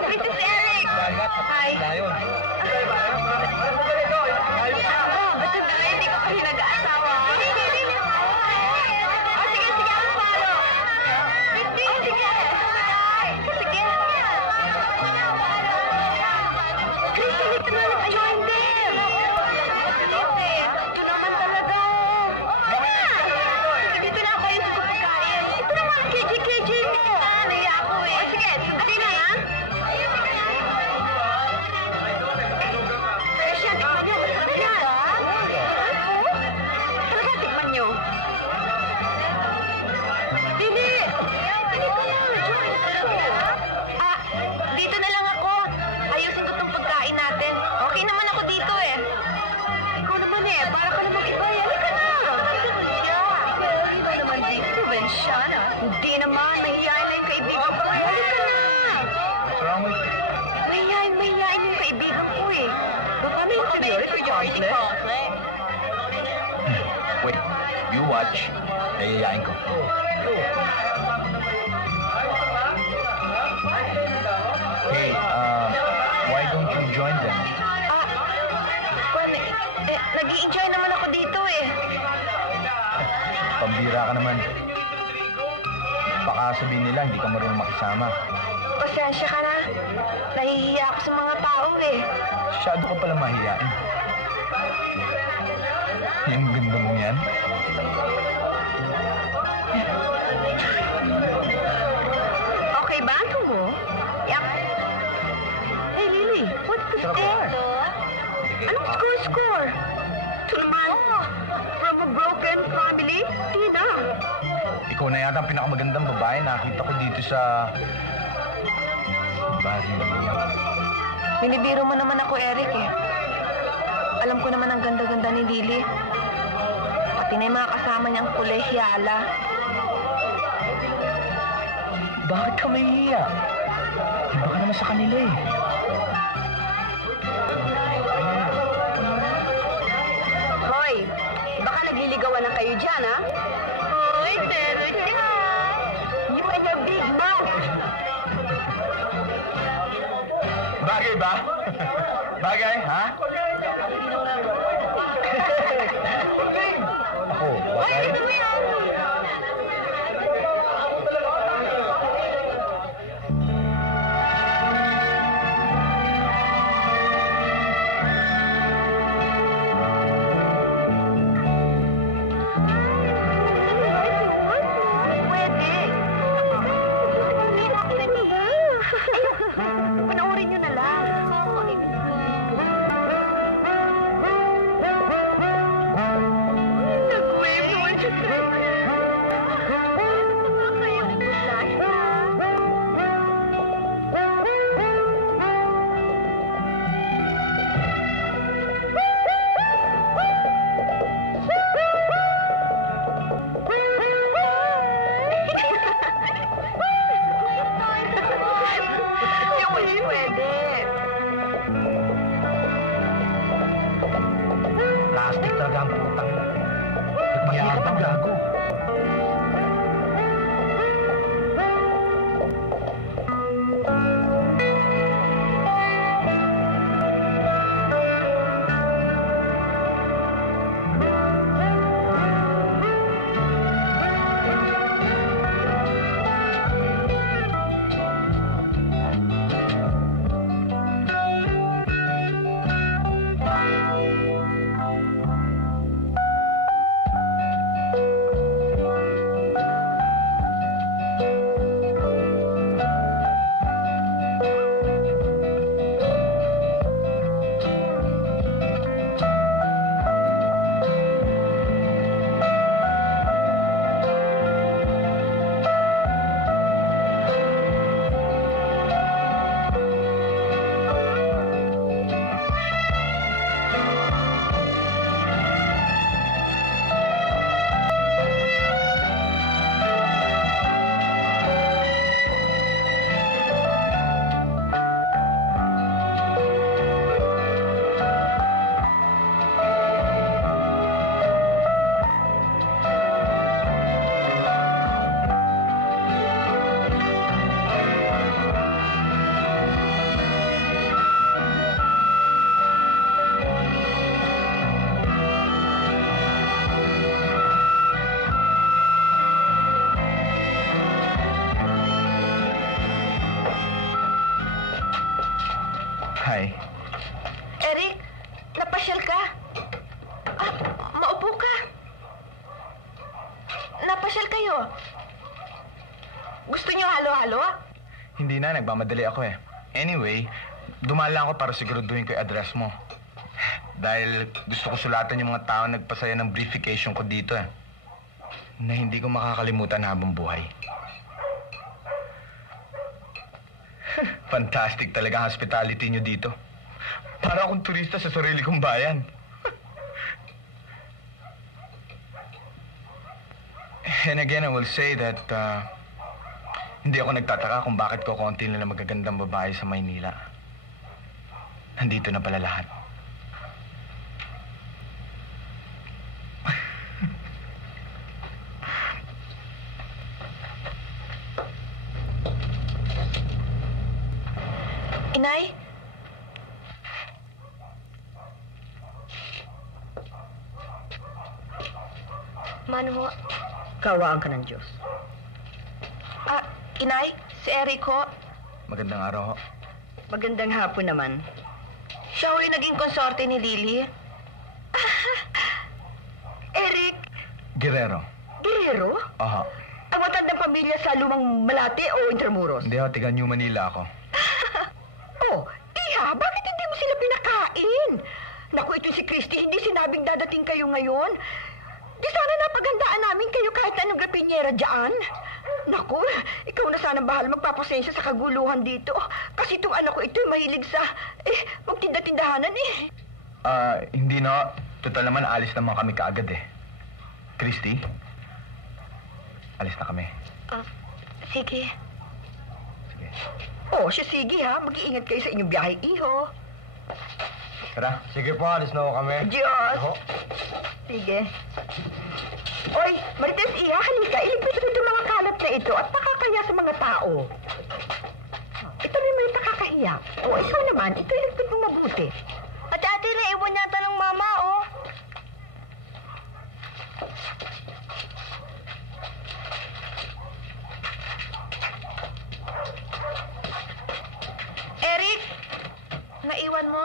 Eric! This is Eric! Hi. Ba't hindi ka kasi nag-aasawa? Sige, ako follow. Sige. Chris, halika na lang. Join them. Ito naman talaga. Sige, dito na ako yung sugo pagkain. Ito naman, KJ mo. Naiya ako eh. O sige, sugutin na ha. Fresh yan, tikman nyo. Masarap yan. Talaga, tikman nyo. Dili ka na. Join ako. Dito na lang ako. Ayusin ko tong pagkain natin. Okay naman ako dito eh. Ikaw naman eh. Para ka namang iba. Halika na. Dito ko siya. Iba naman dito. Provinciana. Hindi naman. Mahihayin na yung kaibigan ko. Halika na. What's wrong with you? Mahihayin yung kaibigan ko eh. Paano yung superiority complex? Wait, you watch. Yayayain ko. Hey, why don't you join them? Nag-i-enjoy naman ako dito eh. Pambira ka naman. Baka sabihin nila, hindi ka marunong makisama. Pasensya ka na. Nahihiya ako sa mga tao eh. Masyado ka pala mahihain. Yung ganda mo yan. Okay ba? Ano mo? Yak. Hey, Lily, what's the score? Anong score? Ito naman. From a broken family? Di na. Ikaw na yata ang pinakamagandang babae nakita ko dito sa... barrio. Binibiro mo naman ako, Eric eh. Alam ko naman ang ganda-ganda ni Lily. Pati na yung mga kasama niyang kolehyala. Bakit ka mahihiya? Iba ka naman sa kanila eh. Hoy, baka nagliligawan na kayo dyan, ha? Hoy, pero you and your big mouth. Bagay ba? Bagay, ha? Ako, bagay? Ay, ito mo yan. Panoorin nyo na lang. Nag-wave naman siya sa Plastic talaga ang putang mo. Nagmahirap ang gago. Hi. Eric, napasyal ka? Ah, maupo ka. Napasyal kayo. Gusto niyo halo-halo? Hindi na, nagmamadali ako eh. Anyway, dumaan lang ako para siguraduhin ko yung address mo. Dahil gusto ko sulatan yung mga tao nagpasaya ng briefcation ko dito eh. Na hindi ko makakalimutan habang buhay. Fantastic talaga ang hospitality nyo dito. Para akong turista sa sarili kong bayan. And again, I will say that hindi ako nagtataka kung bakit ko konti nila magagandang babae sa Maynila. Nandito na pala lahat. Inay? Mano ho? Kawaan ka ng Diyos. Ah, Inay, si Eric ho. Magandang araw ho. Magandang hapon naman. Siya ho yung naging konsorte ni Lily. Eric Guerrero. Guerrero? Aha. Ang matandang pamilya sa Lumang Malate o Intramuros? Hindi ho, tiga New Manila ako. Oh, iha, bakit hindi mo sila pinakain? Naku, ito si Christy, hindi sinabing dadating kayo ngayon. Di sana napaghandaan namin kayo kahit anong grapinyera dyan. Naku, ikaw na sana bahal magpapasensya sa kaguluhan dito. Kasi itong anak ko ito mahilig sa, magtinda-tindahanan eh. Hindi na. Total naman, alis naman kami kaagad eh. Christy? Alis na kami. Sige. Sige. Oh, siya sige ha, mag-iingat kayo sa inyong biyahe, iho. Tara. Sige po, alis na ho kami. Diyos! Ako. Sige. Oy, Marites, iha, halika. Iligpit mo itong mga kalat na ito at nakakaya sa mga tao. Ito rin may nakakahiya. O, ikaw naman, ito iligpit mo mabuti. At ate, naiwan yata ng mama, oh. Eric, naiwan mo?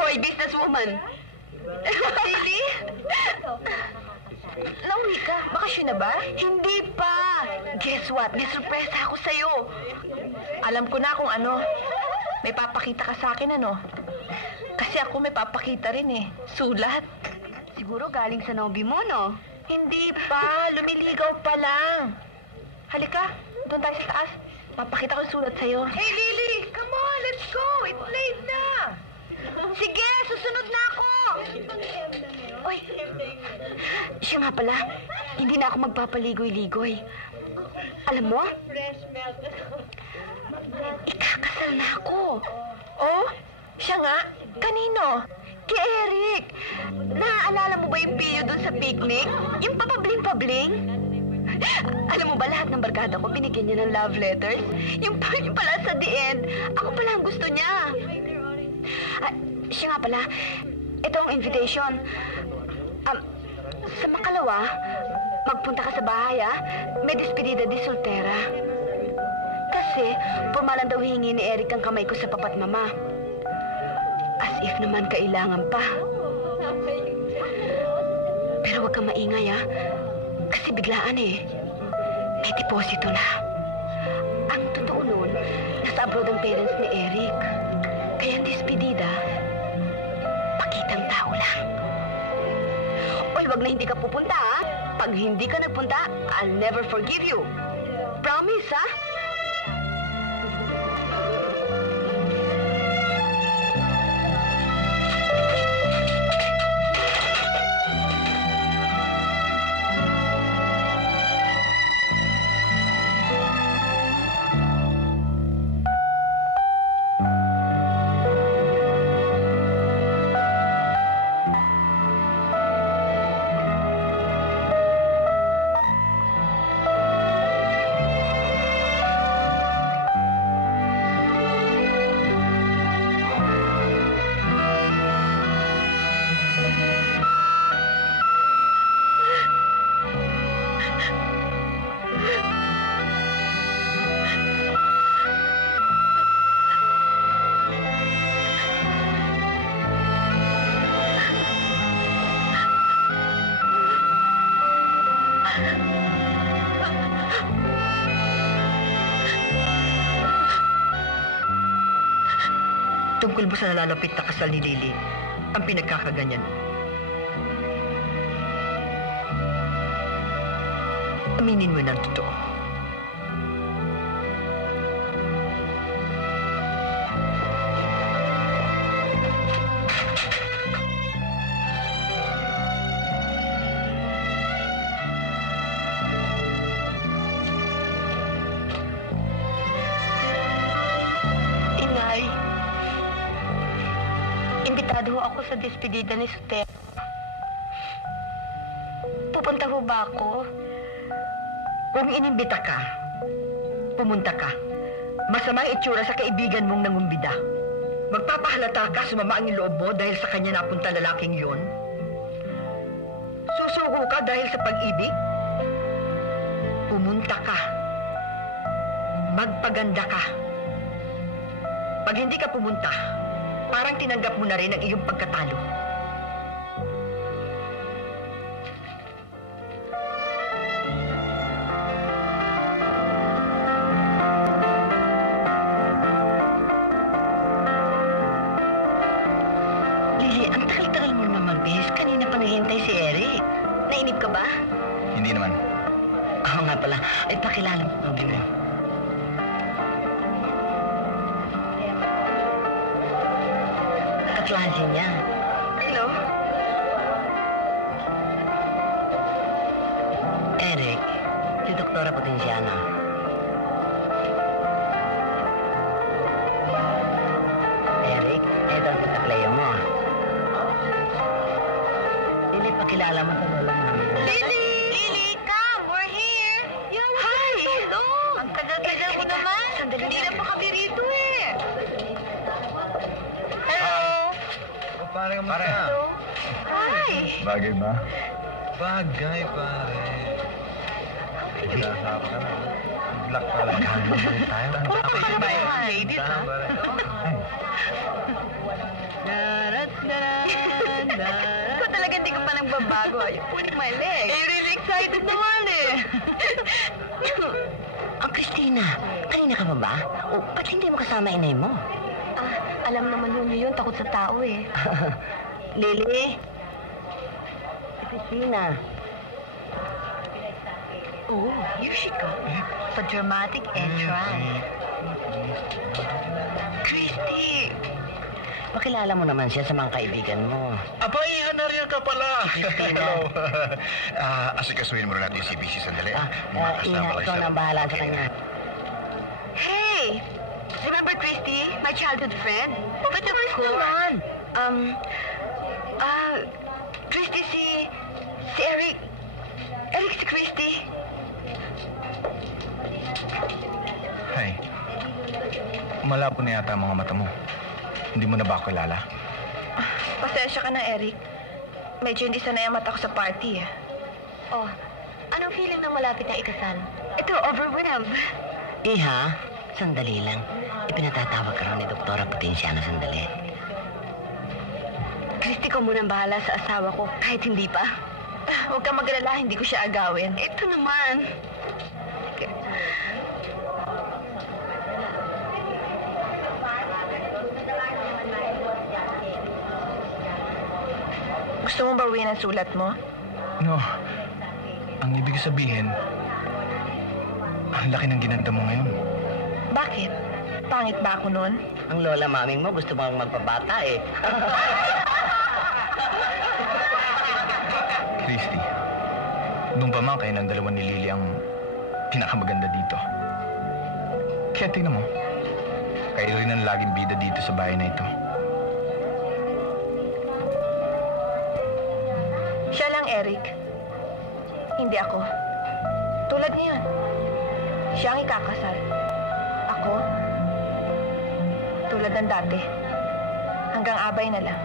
Hoy, businesswoman! Lily? Nauwi ka? Bakasyon na ba? Hindi pa! Guess what? May surpresa ako sa'yo. Alam ko na kung ano. May papakita ka sa akin, ano? Kasi ako may papakita rin eh. Sulat. Siguro galing sa nobi mo, no? Hindi pa. Lumiligaw pa lang. Halika. Doon tayo sa taas. Papakita ko yung sulat sa'yo. Hey, Lily! Come on, let's go! It's late na! Sige, susunod na ako! Oy, siya nga pala, hindi na ako magpapaligoy-ligoy. Alam mo, ikakasal na ako. Oh? Siya nga? Kanino? Kay Eric! Naaalala mo ba yung piyo doon sa picnic? Yung papabling-pabling? Alam mo ba, lahat ng barkada ko binigyan niya ng love letters? Yung pala sa the end, ako pala ang gusto niya. Siya nga pala, ito ang invitation. Sa makalawa, magpunta ka sa bahay, May despedida di soltera. Kasi, pumalan daw hingi ni Eric ang kamay ko sa papat mama. As if naman kailangan pa. Pero huwag kang maingay, Kasi biglaan eh. May deposito na. Ang totoo nun, nasa abroad ang parents ni Eric. Kaya ang despedida, pakitang tao lang. Oy, wag na hindi ka pupunta, Pag hindi ka nagpunta, I'll never forgive you. Promise, Tungkol mo sa nalalapit na kasal ni Lily, ang pinagkakaganyan mo. Aminin mo ng totoo. Inay, imbitado ho ako sa despedida ni Sotero. Pupunta ho ba ako? Kung inimbita ka, pumunta ka. Masama ang itsura sa kaibigan mong nangumbida. Magpapahalata ka, sumama ang loob mo dahil sa kanya napunta lalaking yon. Susuko ka dahil sa pag-ibig? Pumunta ka. Magpaganda ka. Pag hindi ka pumunta, parang tinanggap mo na rin ang iyong pagkatalo. Lily, ang tagal-tagal mo naman, bes. Kanina pa naghihintay si Eric. Nainip ka ba? Hindi naman. Oo nga pala. Ay, pakilala mo, Ruby mo. Kaklase niya. Hello? Eric, si Doktora Potensiana. Eric, eto ang titaklayo mo. Lily, pakilala mo sa lola namin. Lily! Lily, come! We're here! Hi! Hello! Ang tagal-tagal mo naman. Sandali Hindi lang. na pa kami rito eh. Hello! Pare, pare. Hi! Bagay ba? Bagay, pare. Pinasa ka na. Good luck pala. Puro ka pala mga ladies, ha? Ikaw talaga hindi ka pa nang babago. You're pulling my leg. Eh, really excited naman eh. Ang Christina, kanina ka pa ba? O, ba't hindi mo kasama inay mo? Alam naman yun, takot sa tao eh. Lily? Si Christina. Oh, here she comes. For dramatic entrance. Christy! Pakilala mo naman siya sa mga kaibigan mo. Abay, hanariyan ka pala. Christina. Asikasuhin mo na natin si BC sandali. Ina, ikaw na ang bahala sa kanya. Hey! Remember Christy, my childhood friend? But of course. Christy si Eric. Eric si Christy. Hay. Malabo na yata ang mga mata mo. Hindi mo na ba ako kilala? Pasensya ka na, Eric. Medyo hindi sanay ang mata ko sa party eh. Oh, anong feeling ng malapit na ikasal? Ito, overwhelmed. Iha, sandali lang. Ipinatatawag ka raw ni Doktora Potensiana sandali. Christy, ko munang bahala sa asawa ko, kahit hindi pa. Huwag kang mag-alala, hindi ko siya agawin. Ito naman. Gusto mo bawiin ang sulat mo? No. Ang ibig sabihin, ang laki ng ginanda mo ngayon. Bakit? Pangit ba ako nun? Ang lola maming mo gusto mong magpabata eh. Christy, doon pa man kayo ng dalawa ni Lily ang pinakamaganda dito. Kaya tingnan mo, kayo rin ang laging bida dito sa bahay na ito. Siya lang, Eric. Hindi ako. Tulad niyan. Siya ang ikakasal. Ako, tulad ng dati. Hanggang abay na lang.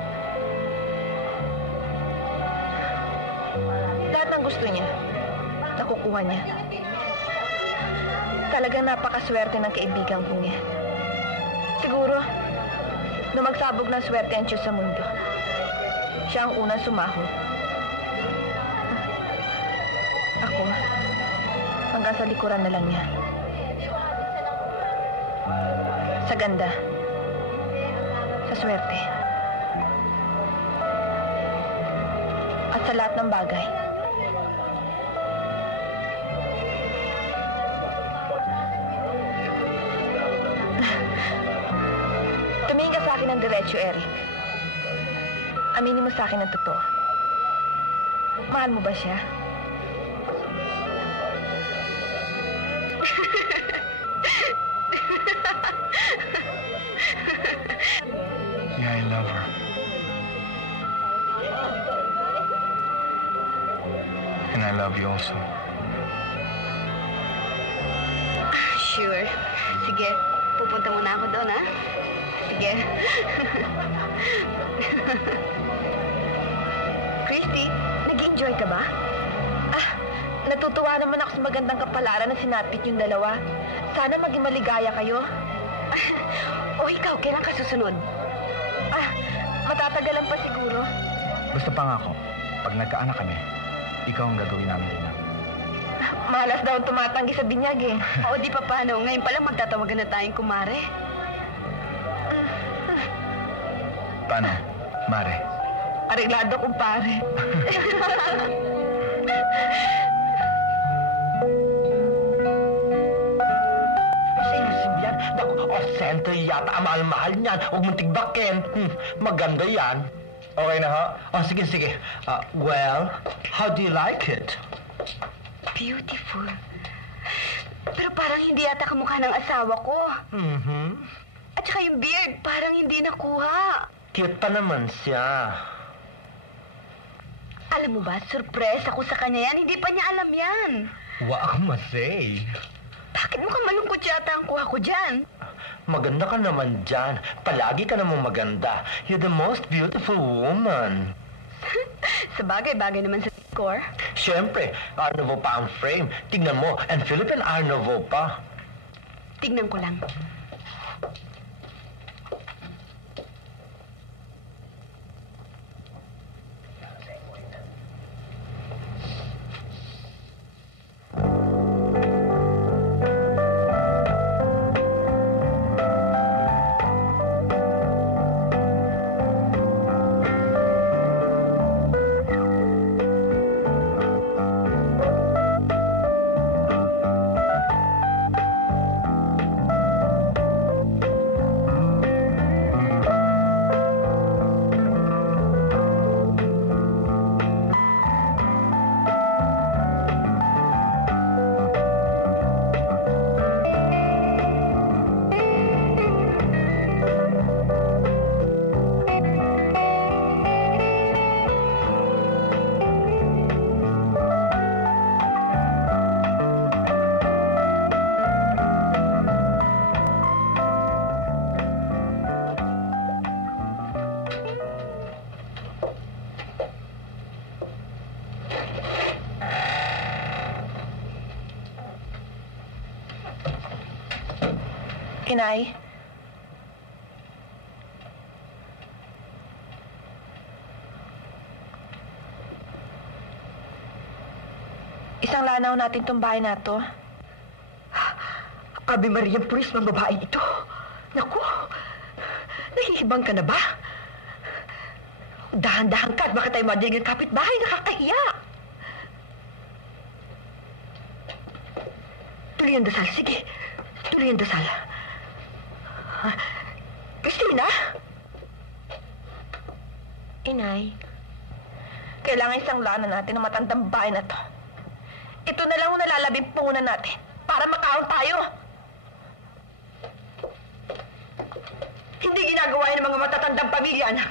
Lahat ng gusto niya, nakukuha niya. Talagang napakaswerte ng kaibigan kong yan. Siguro, nung magsabog ng swerte ang Diyos sa mundo, siya ang unang sumahod. Ako, hanggang sa likuran na lang niya. Sa ganda, Sa swerte. At sa lahat ng bagay. Tumingin ka sa akin ng diretsyo, Eric. Aminin mo sa akin ang totoo. Mahal mo ba siya? Yeah, I love her. And I love you also. Sure. Sige, pupunta muna ako doon, ha? Sige. Christy, nag-enjoy ka ba? Natutuwa naman ako sa magandang kapalaran na sinapit yung dalawa. Sana maging maligaya kayo. O ikaw, kailan ka susunod? Matatagalan pa siguro. Basta pangako, pag nagkaanak kami, ikaw ang gagawin namin din. Malas daw ang tumatanggi sa binyag eh. Oo, di pa paano. Ngayon pa lang magtatawagan na tayong kumare. Paano, Mare? Areglado, kumpare. Yan. Naku, center yata. Ang mahal-mahal niyan. Huwag mong tigbakin. Maganda yan. Okay na, ha? Sige, sige. Well, how do you like it? Beautiful. Pero parang hindi yata kamukha ng asawa ko. Mm-hmm. At saka yung beard, parang hindi nakuha. Cute pa naman siya. Alam mo ba, surprise ako sa kanya yan. Hindi pa niya alam yan. Wow, masay. Bakit mukhang malungkot yata ang kuha ko dyan? Maganda ka naman dyan. Palagi ka namang maganda. You're the most beautiful woman. Sa bagay-bagay naman sa score. Siyempre, Art Nouveau pa ang frame. Tignan mo, and Philippine Art Nouveau pa. Tignan ko lang. Inay? Isang lanaw natin tong bahay na to. Ave Maria Purisma, babae ito. Naku, nahihibang ka na ba? Dahan-dahan ka at baka tayo madinig ng kapitbahay, nakakahiya. Tuloy ang dasal, sige. Tuloy ang dasal. Christina? Inay, kailangan isang lana natin ng matandang bahay na to. Ito na lang ang nalalabing puhunan natin para makaon tayo. Hindi ginagawa yan ng mga matatandang pamilya, anak.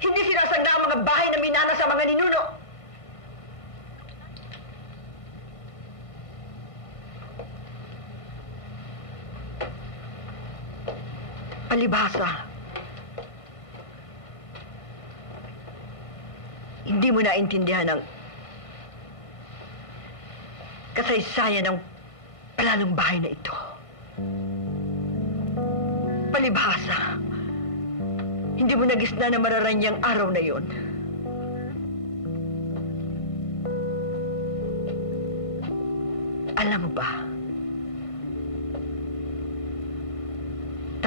Hindi sinasangla ang mga bahay na minana sa mga ninuno. Palibhasa. Hindi mo naintindihan ang kasaysayan ng palalong bahay na ito. Palibhasa. Hindi mo nagisna na mararanyang araw na yon. Alam mo ba?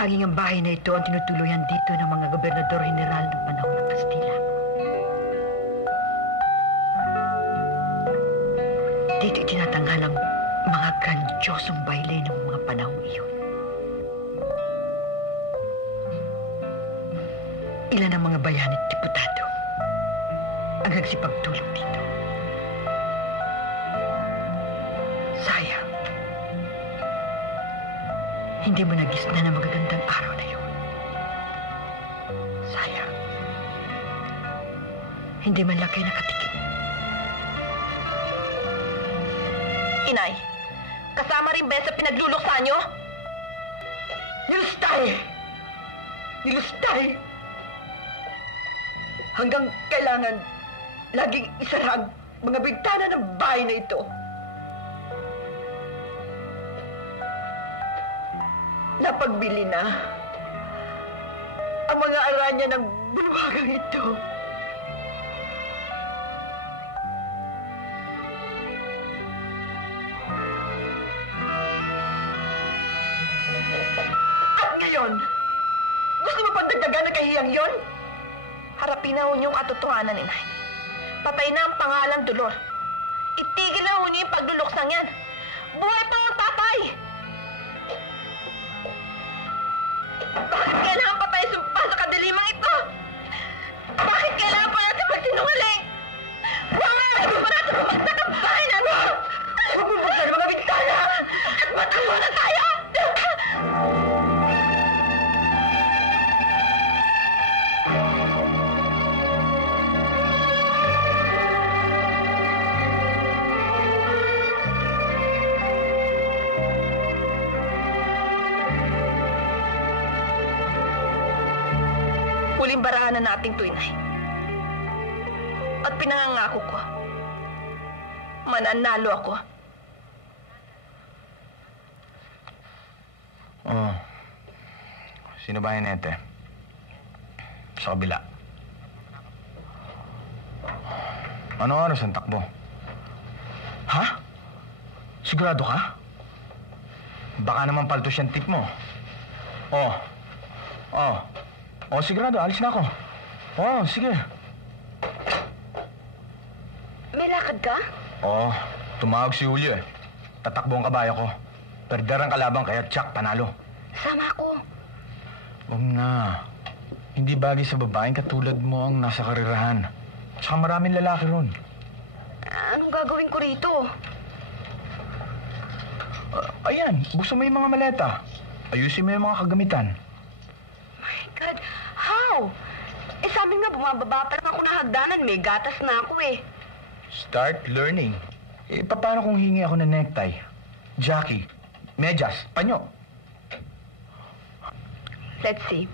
tanging ang bahay na ito ang tinutuluyan dito ng mga gobernador general ng panahon ng Kastila. Dito itinatanghal ang mga grandiosong baile ng mga panahong iyon. Ilan ang mga bayan at diputado ang nagsipagtulog dito. Sayang, hindi mo nagisna na magagandang araw na yun. Sayang, hindi man lang kayo nakatikim. Inay, kasama rin ba sa pinagluluksa nyo? Nilustay! Nilustay! Hanggang kailangan laging isara ang mga bintana ng bahay na ito. Napagbili na ang mga aranya ng bulwagang ito. At ngayon, gusto mo pang dagdagan na kahiyang yon? Harapin na ho niyo yung katotohanan, Inay. Patay na ang pangalang Dolor. Itigil na ho niyo yung pagluluksang yan. Buhay pa ang tatay! Bakit kailangan pa tayo sumpa sa kadilimang ito? Bakit kailangan pa natin magsinungaling? Gusto pa natin bumagsak ang bahay natin! Huwag mo buksan ang mga bintana! At matakbo na tayo! Huling barahan na nating to, Inay. At pinangangako ko, mananalo ako. Oh. Sino ba yun, Ete? Sa kabila. Anong oras ang takbo? Ha? Sigurado ka? Baka naman paltos yung tip mo. Oh. Oh. Oh, sigurado. Alis na ako. Oh, sige. May lakad ka? Oh, tumawag si Julio eh. Tatakbo ang kabayo ko. Perder ang kalaban kaya tsak, panalo. Sama ako. Huwag na. Hindi bagay sa babaeng katulad mo ang nasa karirahan. Tsaka maraming lalaki ron. Anong gagawin ko rito? Ayan, buksan mo yung mga maleta. Ayusin mo yung mga kagamitan. My God, how? Eh, sa amin nga, bumababa pa lang ako ng hagdanan. May gatas na ako eh. Start learning. Eh, paano kung hingi ako ng necktie? Jackie, medyas, panyo. Let's see.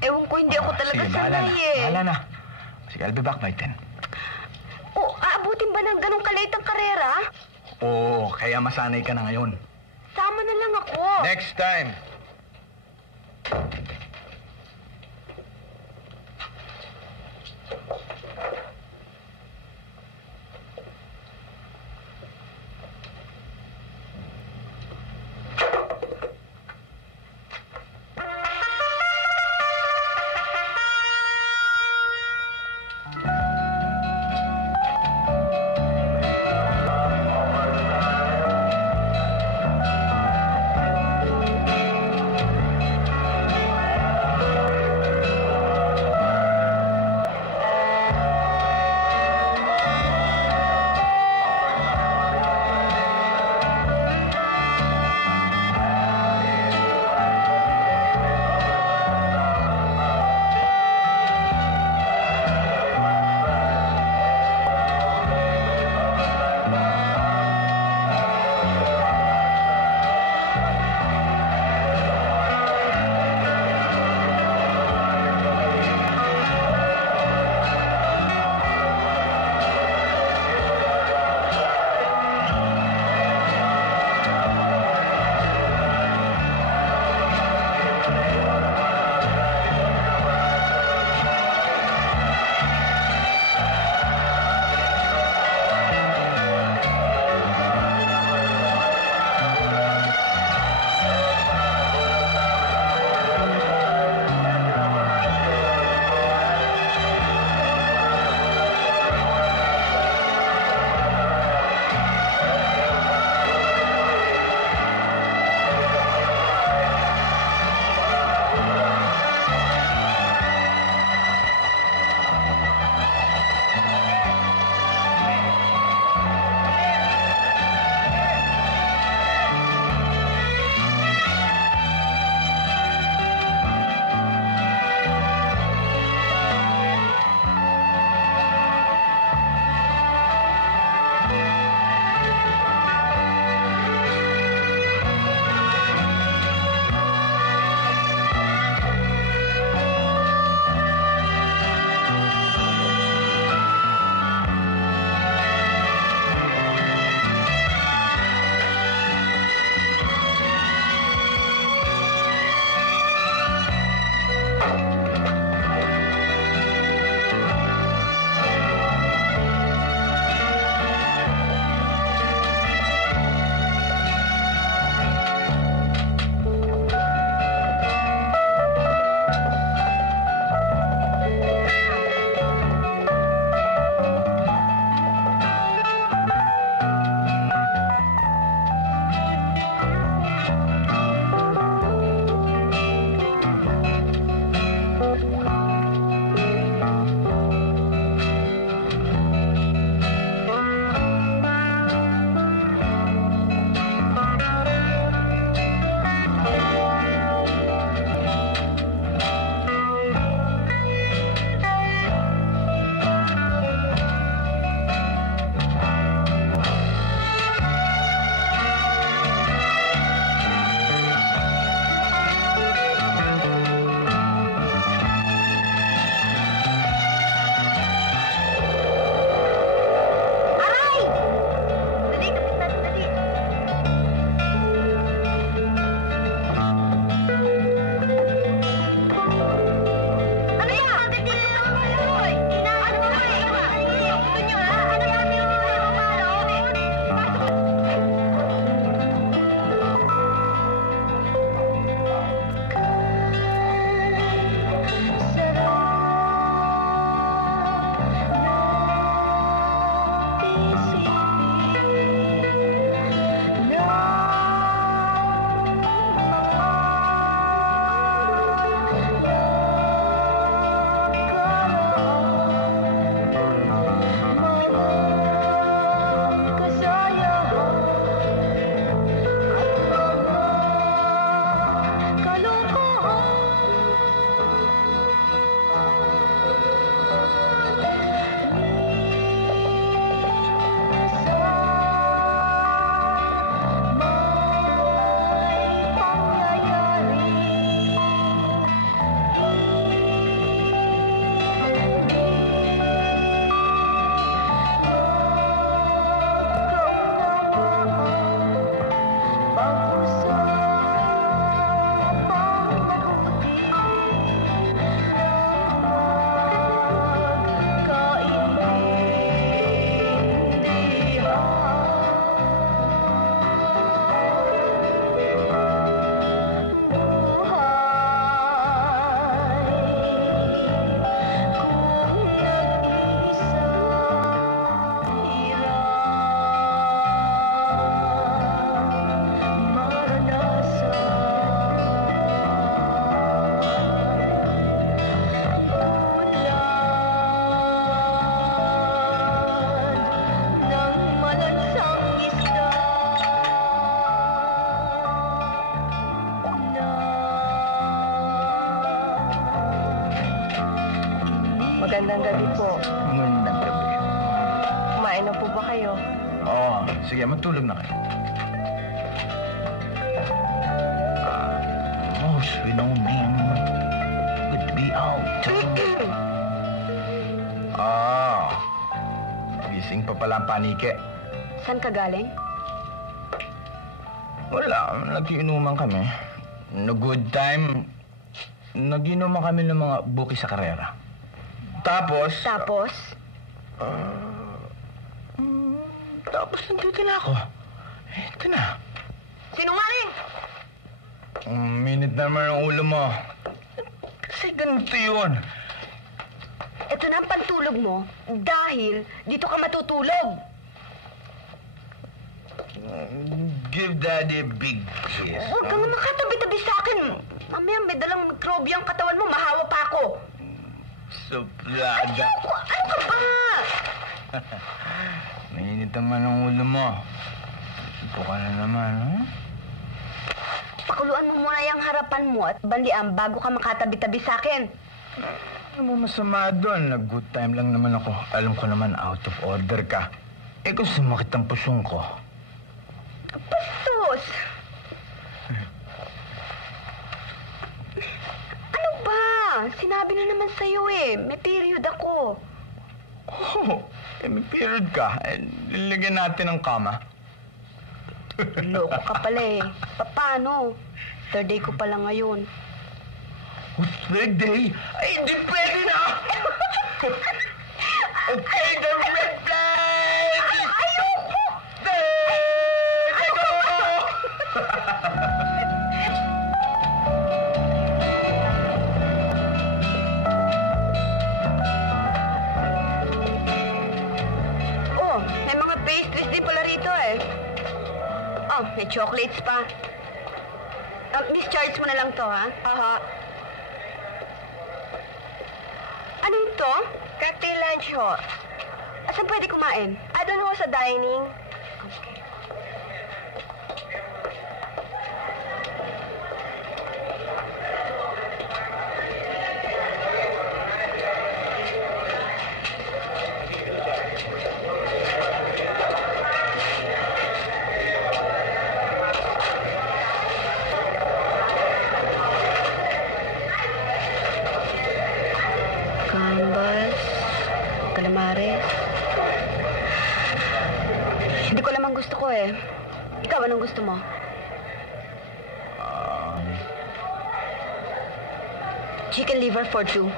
Ewan ko, hindi ako talaga sige, sanay eh. Bahala na. Sige, I'll be back by 10. Oh, aabutin ba ng ganong kaliit ang karera? Oo, kaya masanay ka na ngayon. Sama na lang ako. Next time. Magandang gabi po. Magandang gabi. Kumain na po ba kayo? Oo, sige, matulog na kayo. Most renowned would be out. Gising pa pala ang panike. Saan ka galing? Wala, nagiinuman kami. No good time, nagiinuman kami ng mga buki sa karera. Tapos nandito na ako. Ito na. Sinungaling! Minute naman ang ulo mo. Kasi ganito yun. Ito na ang pantulog mo dahil dito ka matutulog. Give Daddy a big kiss. Huwag kang makatabi-tabi sa akin. Mamaya may dalang mikrobyo ang katawan mo, mahawa pa ako. Suplada. Ayoko! Ano ka ba? Mainit naman ang ulo mo. Ito ka na naman, ha? Pakuluan mo muna yung harapan mo at banlian bago ka makatabi-tabi sa akin. Ano mo masama doon? Nag-good time lang naman ako. Alam ko naman out of order ka. Eh kung sumakit ang pusong ko. Bastos! Ano ba? Sinabi na naman sa'yo eh. May period ako. Oh, may period ka. Lilagyan natin ng kama. Loko ka pala eh. Paano? Third day ko pala ngayon. Oh, third day? Ay, hindi pwede na! Okay, the red flag! Ayoko! Oh, may mga pastries din pala rito eh. Oh, may chocolates pa. Miss-charge mo na lang to, ha? Aha. Ano ito? Cocktail lunch ho. Saan pwede kumain? Doon ho sa dining. Gambas, calamares. Hindi ko lamang gusto ko eh. Ikaw, anong gusto mo? Chicken liver for two.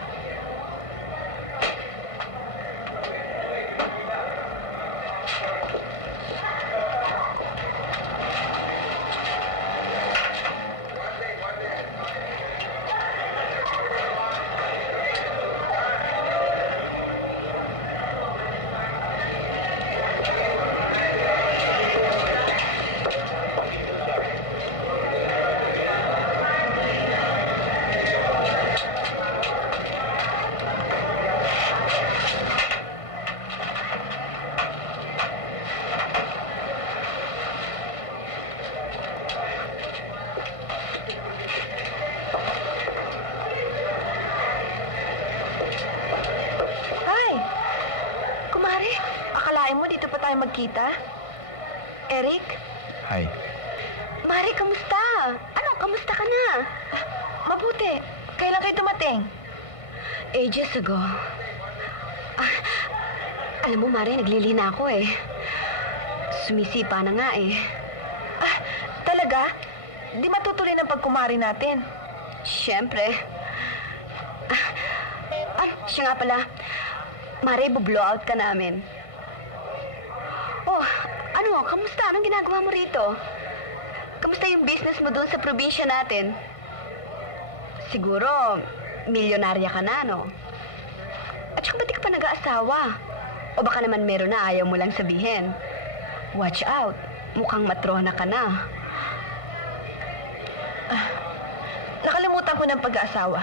tayo magkita? Eric? Hi. Mari, kamusta? Kamusta ka na? Mabuti. Kailan kayo dumating? Ages ago. Alam mo, Mari, naglilina ako eh. Sumisipa na nga eh. Talaga? Di matutuloy ng pagkumari natin. Siyempre. Siya nga pala. Mari, bu-blowout ka namin. Oh, kamusta? Anong ginagawa mo rito? Kamusta yung business mo doon sa probinsya natin? Siguro, milyonarya ka na, no? At saka ba't di ka pa nag-aasawa? O baka naman meron na ayaw mo lang sabihin? Watch out, mukhang matrona ka na. Nakalimutan ko ng pag-aasawa.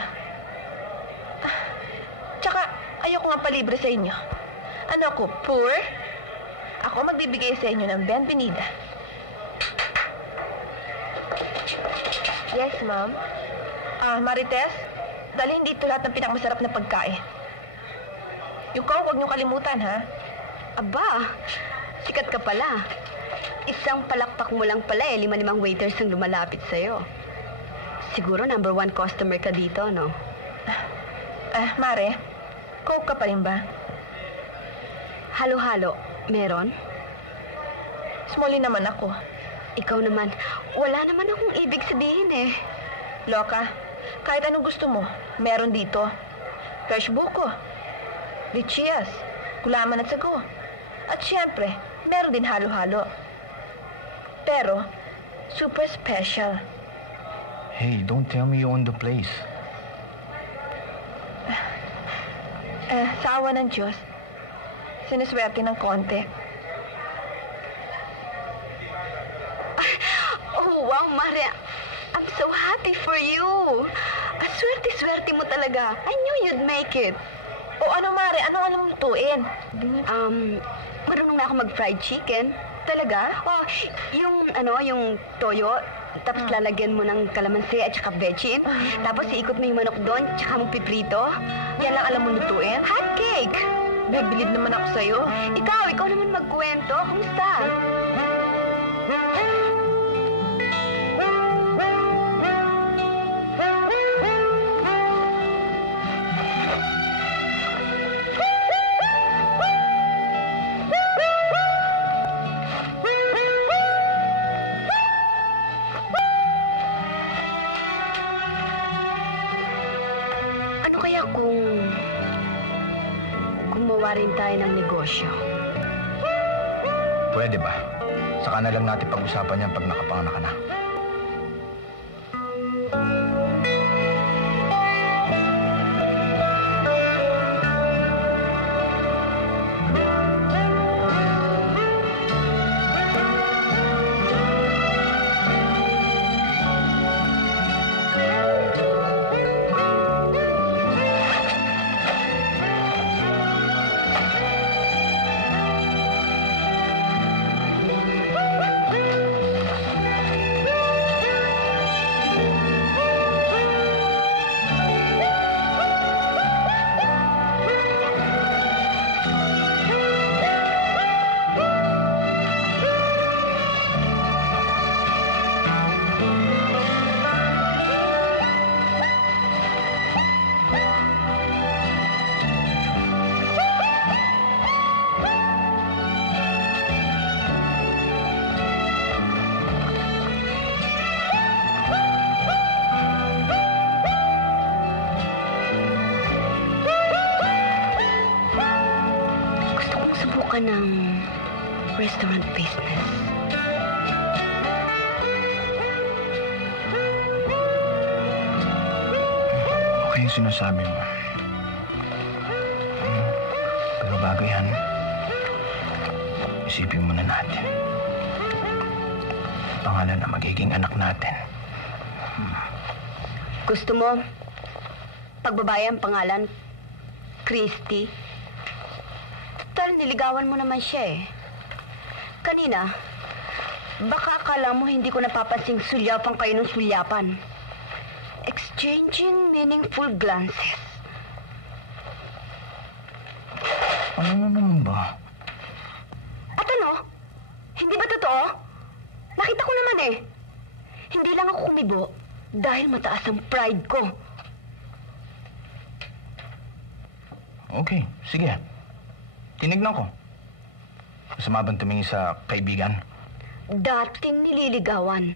Tsaka, ayoko nga palibre sa inyo. Ano ako, poor? Ako magbibigay sa inyo ng bienvenida. Yes, ma'am. Marites, dalhin dito lahat ng pinakamasarap na pagkain. Yung Coke, huwag niyong kalimutan, ha? Aba, sikat ka pala. Isang palakpak mo lang pala 5 waiters ang lumalapit sa'yo. Siguro number 1 customer ka dito, no? Mare, Coke ka pa rin ba? Halo-halo, meron? Smally naman ako. Ikaw naman, wala naman akong ibig sabihin eh. Loka, kahit anong gusto mo, meron dito. Fresh buko, lichias, gulaman at sago. At siyempre, meron din halo-halo. Pero, super special. Hey, don't tell me you own the place. Sa awa ng Diyos, sinuswerte ng konti. Oh, wow, Maria. I'm so happy for you. Swerte-swerte mo talaga. I knew you'd make it. O ano, Mare, anong alam mo lutuin? Marunong na ako mag-fried chicken. Talaga? Oh, yung toyo, tapos lalagyan mo ng kalamansi at saka bechin. Tapos iikot mo yung manok doon, tsaka mo piprito. Yan lang alam mo lutuin? Hot cake! Believe naman ako sa'yo. Ikaw naman magkwento. Kumusta? Ano kaya kung gumawa rin tayo ng negosyo? Pwede ba? Saka na lang natin pag-usapan yan pag nakapanganak ka na. Subukan ng restaurant business. Okay yung sinasabi mo. Pero bago yan, isipin muna natin. Pangalan na magiging anak natin. Gusto mo pagbabae ang pangalan Christy? Total, niligawan mo naman siya eh. Kanina, baka akala mo hindi ko napapansing sulyapan kayo ng sulyapan. Exchanging meaningful glances. Ano naman ba? At ano? Hindi ba totoo? Nakita ko naman eh. Hindi lang ako kumibo dahil mataas ang pride ko. Okay, sige. Tinignan ko. Masama bang tumingin sa kaibigan? Dating nililigawan.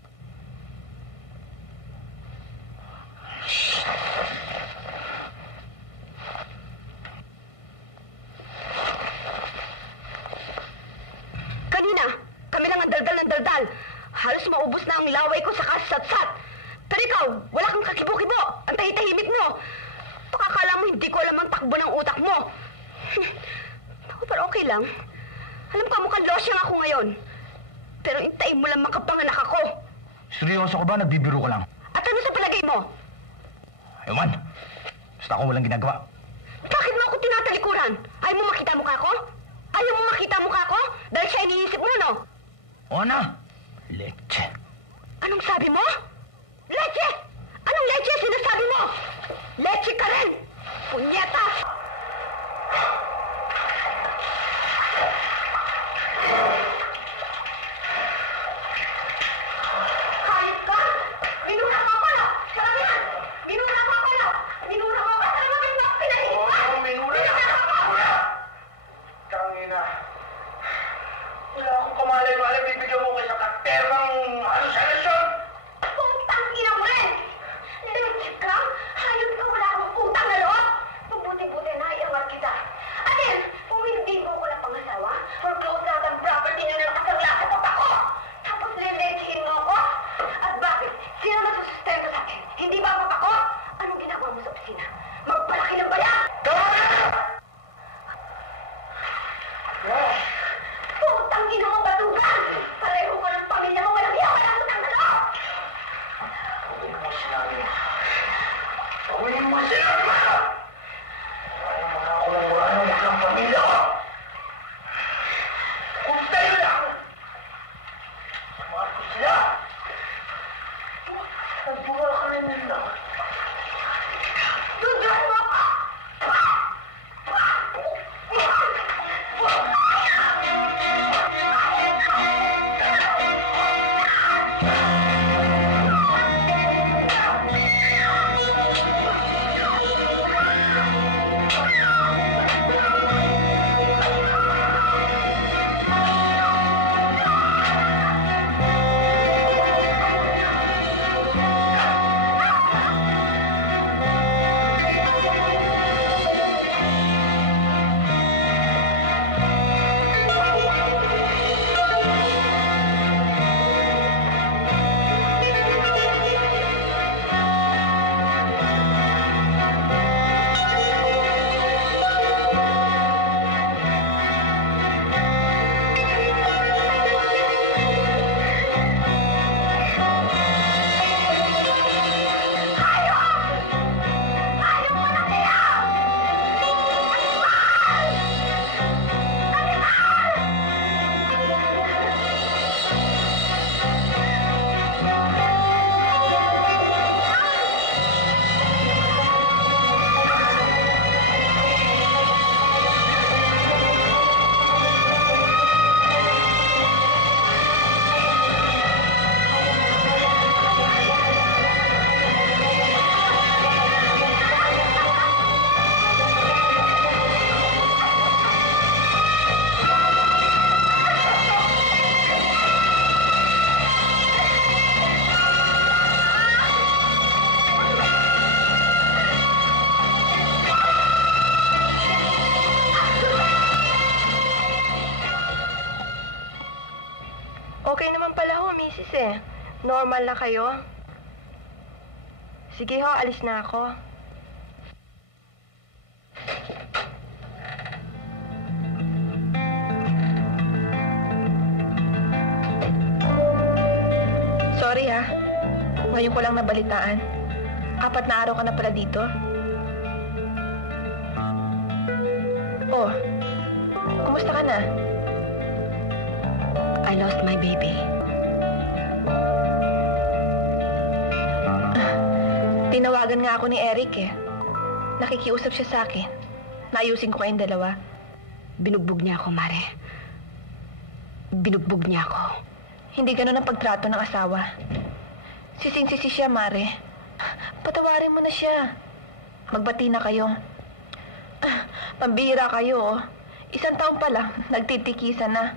Kanina, kami lang ang daldal ng daldal. Halos maubos na ang laway ko sa kasatsat. Pero ikaw, wala kang kakibo-kibo. Ang tahitahimik mo. Baka akala mo hindi ko alam ang takbo ng utak mo. Pero okay lang. Alam ko, mukhang losyang ako ngayon. Pero intayin mo lang makapanganak ako. Seryoso ka ba? Nagbibiro ka lang. At ano sa palagay mo? Ewan. Basta ako walang ginagawa. Bakit mo ako tinatalikuran? Ayaw mo makita mukha ko? Ayaw mo makita mukha ko? Dahil siya iniisip mo, no? O na? Leche. Anong sabi mo? Leche! Anong leche sinasabi mo? Leche ka rin! Punyeta! Okay naman pala ho, misis eh. Normal na kayo. Sige ho, alis na ako. Sorry ha. Ngayon ko lang nabalitaan. 4 na araw ka na pala dito. Oh, kumusta ka na? I lost my baby. Tinawagan nga ako ni Eric eh. Nakikiusap siya sa akin. Naayusin ko kayong dalawa. Binugbog niya ako, Mare. Binugbog niya ako. Hindi ganun ang pagtrato ng asawa. Sising-sisi siya, Mare. Patawarin mo na siya. Magbati na kayo. Pambihira kayo, oh. 1 taon pa lang, nagtitikisan na.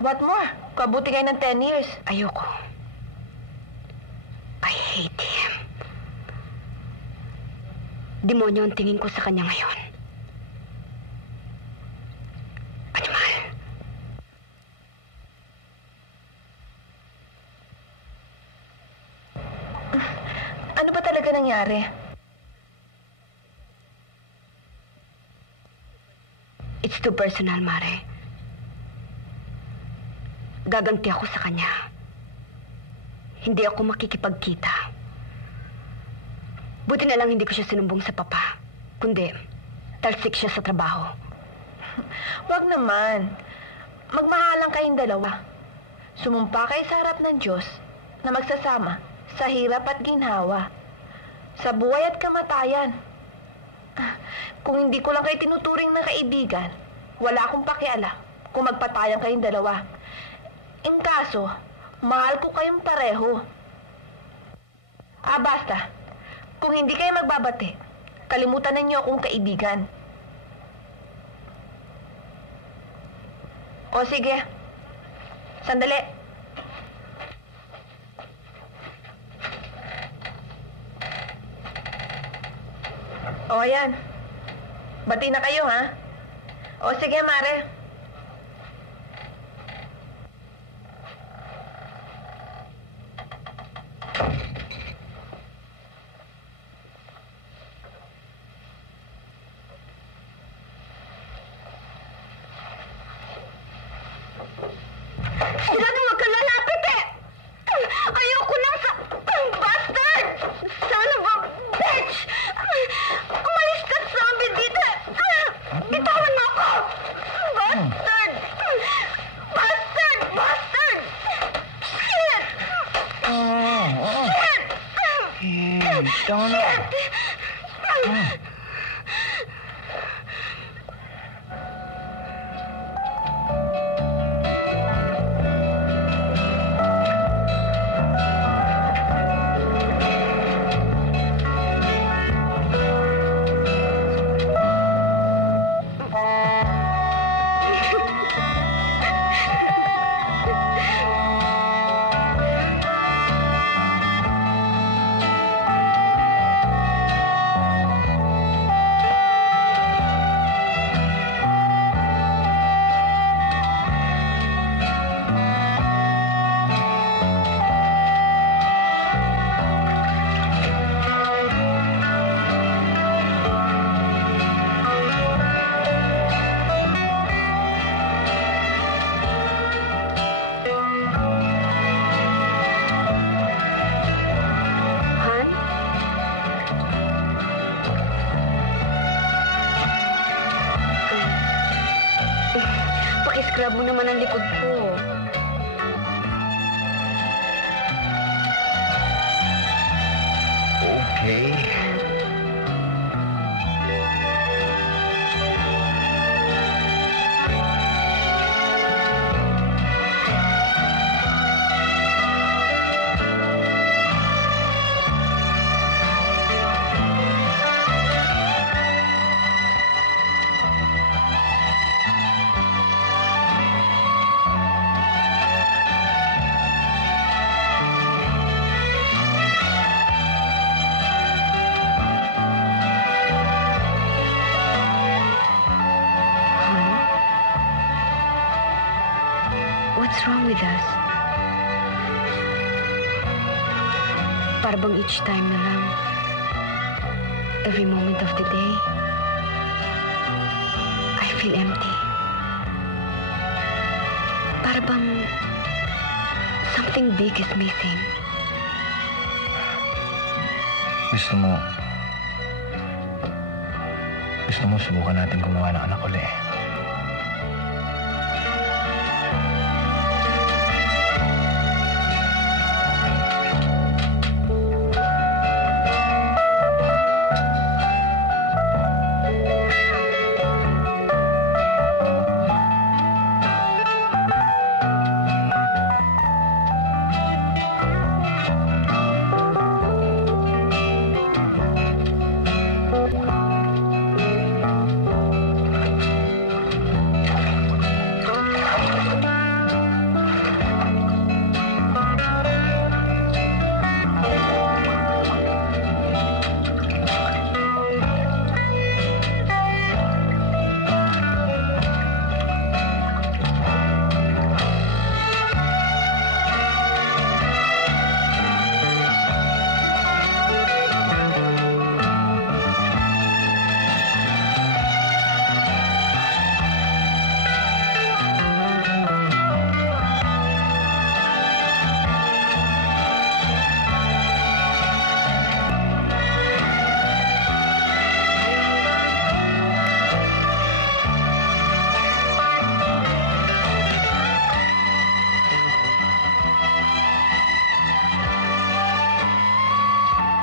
What more? Kabuti kayo ng 10 years. Ayoko. I hate him. Demonyo ang tingin ko sa kanya ngayon. Animal. Ano ba talaga nangyari? It's too personal, Mare. Gaganti ako sa kanya. Hindi ako makikipagkita. Buti na lang hindi ko siya sinumbong sa papa. Kundi, talsik siya sa trabaho. Wag naman. Magmahalan kayong dalawa. Sumumpa kayo sa harap ng Diyos na magsasama sa hirap at ginhawa, sa buhay at kamatayan. Kung hindi ko lang kayo tinuturing na kaibigan, wala akong pakialam kung magpatayan kayong dalawa. In kaso, mahal ko kayong pareho. Basta. Kung hindi kayo magbabate, kalimutan na niyo akong kaibigan. O sige. Sandali. O ayan. Bati na kayo, ha? O sige, Mare. Sila na wag ka lalapit eh! Ayoko na sa... Bastard! Son of a bitch! Umalis ka zombie dito! Bitawan mo ako! Bastard! Bastard! Bastard! Shit! Shit! Tama na. Han? Pakiscrub mo naman ang likod ko. Okay. Han? What's wrong with us? Para bang each time na lang, every moment of the day, I feel empty. Para bang something big is missing. Gusto mo subukan natin gumawa ng anak uli.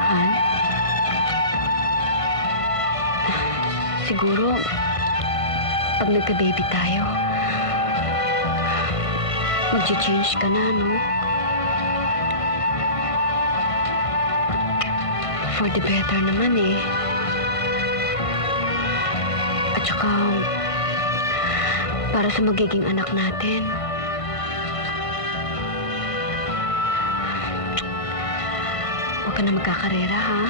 Han? Siguro, pag nagka-baby tayo, mag-change ka na, no? For the better naman eh. At saka, para sa magiging anak natin. Huwag ka na magkakarera, ha?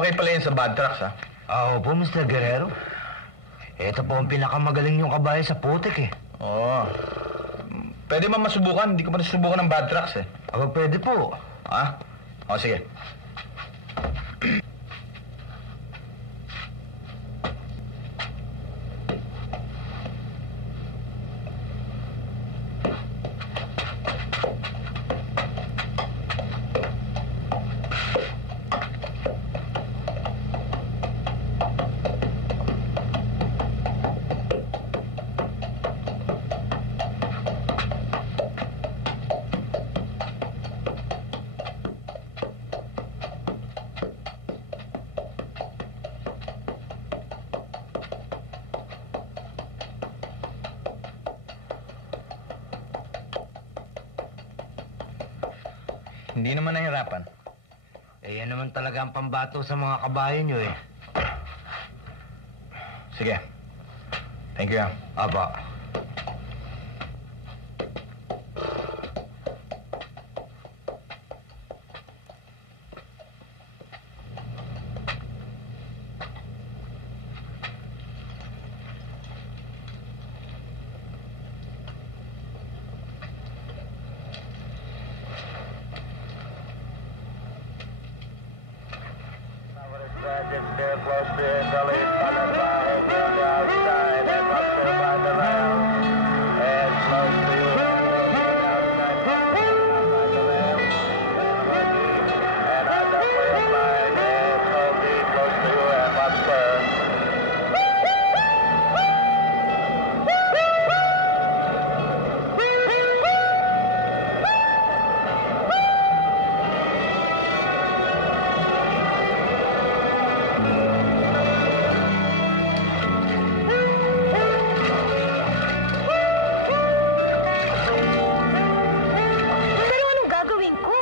Okay pala yun sa bad trucks, ha? Opo, Mr. Guerrero. Ito po ang pinakamagaling yung kabayo sa putik eh. Oo. Pwede ba masubukan? Hindi ko pa nasusubukan ng bad trucks, eh. Pwede po. Ha? O, sige. Hindi naman nahirapan. Eh, yan naman talaga ang pambato sa mga kabayo nyo eh. Sige. Thank you, Aba. Pero anong gagawin ko?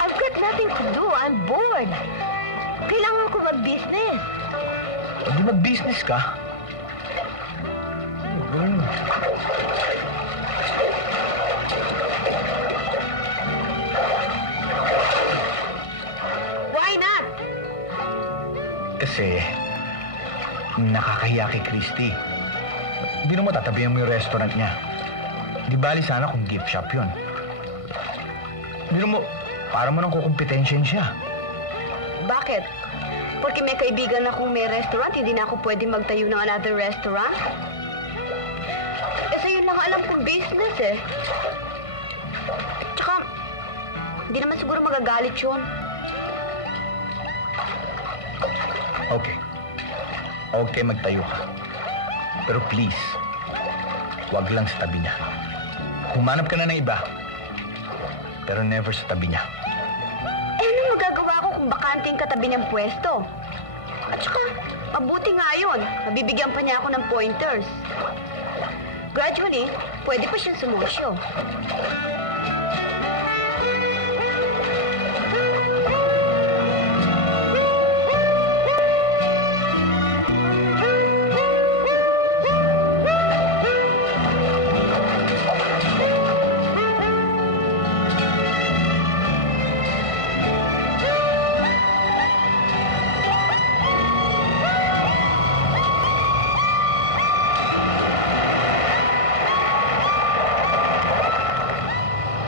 I've got nothing to do. I'm bored. Kailangan ko mag-business. Hindi mag-business ka. Gawin mo. Why not? Kasi, nakakahiya kay Christy. Hindi mo tatabihan mo yung restaurant niya. Di bali sana kung gift shop yun. Hindi mo, para mo nang kukumpetensyon siya. Bakit? Porque may kaibigan akong may restaurant, hindi na ako pwede magtayo ng another restaurant? Kasi yun lang ang alam kong business eh. Tsaka, hindi naman siguro magagalit yun. Okay. Okay, magtayo ka. Pero please, wag lang sa tabi niya. Humanap ka na ng iba. Pero never sa tabi niya. Eh, ano magagawa ko kung bakanting katabi niyang pwesto? At saka, mabuti nga yun. Mabibigyan pa niya ako ng pointers. Gradually, pwede pa siyang sumosyo.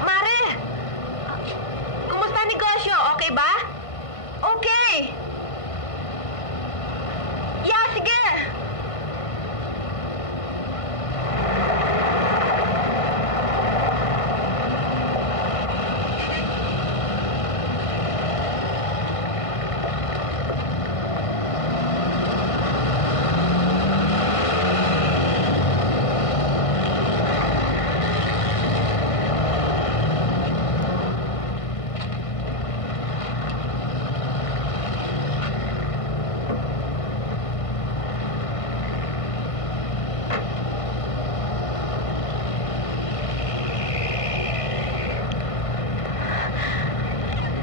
Mare! Kumusta negosyo? Okay ba? Okay! Yeah, sige!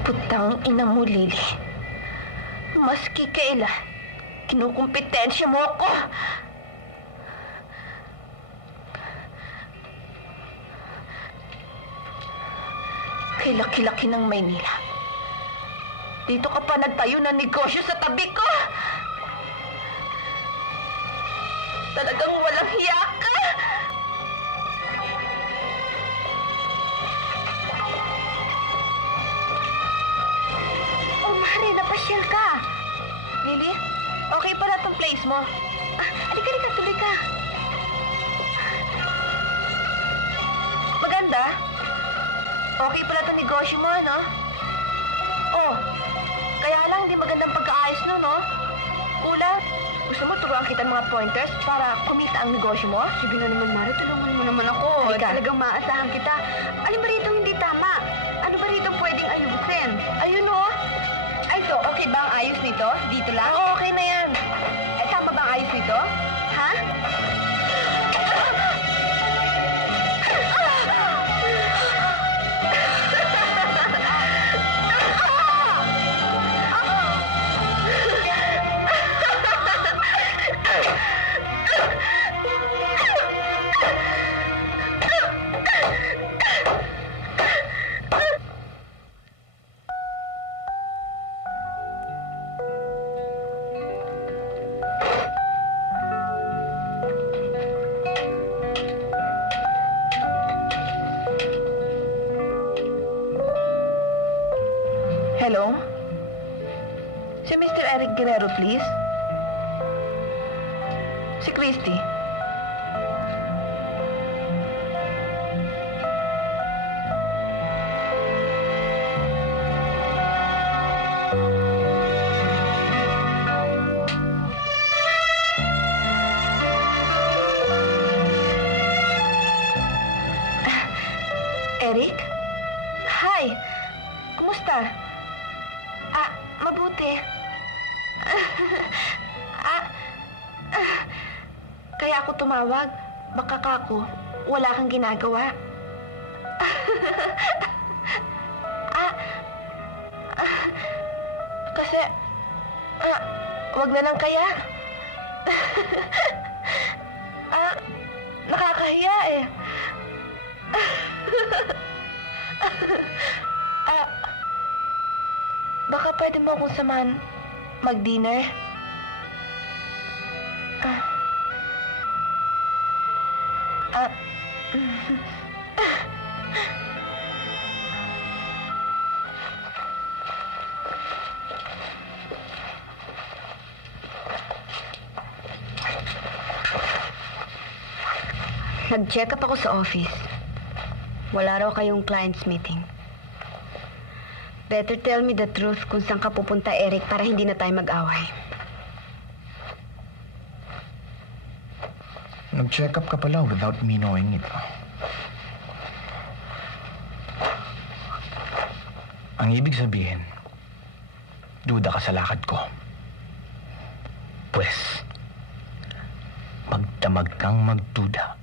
Putang ina mo, Lily. Maski kailan, kinukumpetensya mo ako. Kay laki-laki ng Maynila. Dito ka pa nagtayo ng negosyo sa tabi ko. Talagang walang hiya ka. Oh, Mari, napasyal ka. Lily, okay pala tong place mo. Halika, tuloy ka. Maganda. Okay pala tong negosyo mo, no? Oh, kaya lang hindi magandang pagkaayos no, no? Kulang. Gusto mo turuan kita ng mga pointers para kumita ang negosyo mo? Sige na naman, Mari. Tulungan mo naman ako. Halika. Talagang maasahan kita. Ano ba rito hindi tama? Ano ba rito pwedeng ayusin? Ayun, no? Ay, so, okay ba ang ayos nito? Dito lang? Oo, okay na yan. Eh, tama ba ang ayos nito? Ha? Hello? Si Mr. Eric Guerrero, please? Si Christy. Eric? Hi! Kumusta? Mabuti. Kaya ako tumawag. Baka kako, wala kang ginagawa. Kasi, wag na lang kaya. Nakakahiya eh. Baka pwede mo akong samahan mag-dinner? Nag-check up ako sa office. Wala raw kayong clients meeting. Better tell me the truth kung saan ka pupunta, Eric, para hindi na tayo mag-away. Nag-check up ka pala without me knowing it. Ang ibig sabihin, duda ka sa lakad ko. Pwes, magdamag kang magduda.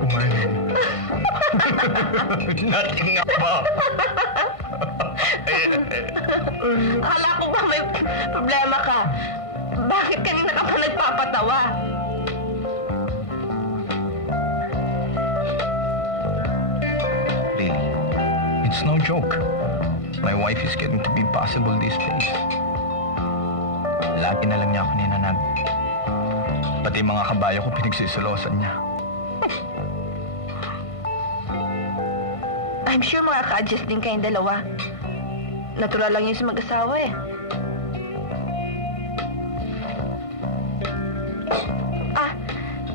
Kumain. Natinga pa. Akala ko ba may problema ka? Bakit kanina ka pa nagpapatawa? Really, it's no joke. My wife is getting to be impossible these days. Lagi na lang niya ako ninanag. Pati mga kabayo ko pinagsisilosan niya. I'm sure makaka-adjust din kayong dalawa. Natural lang yun sa mag-asawa eh.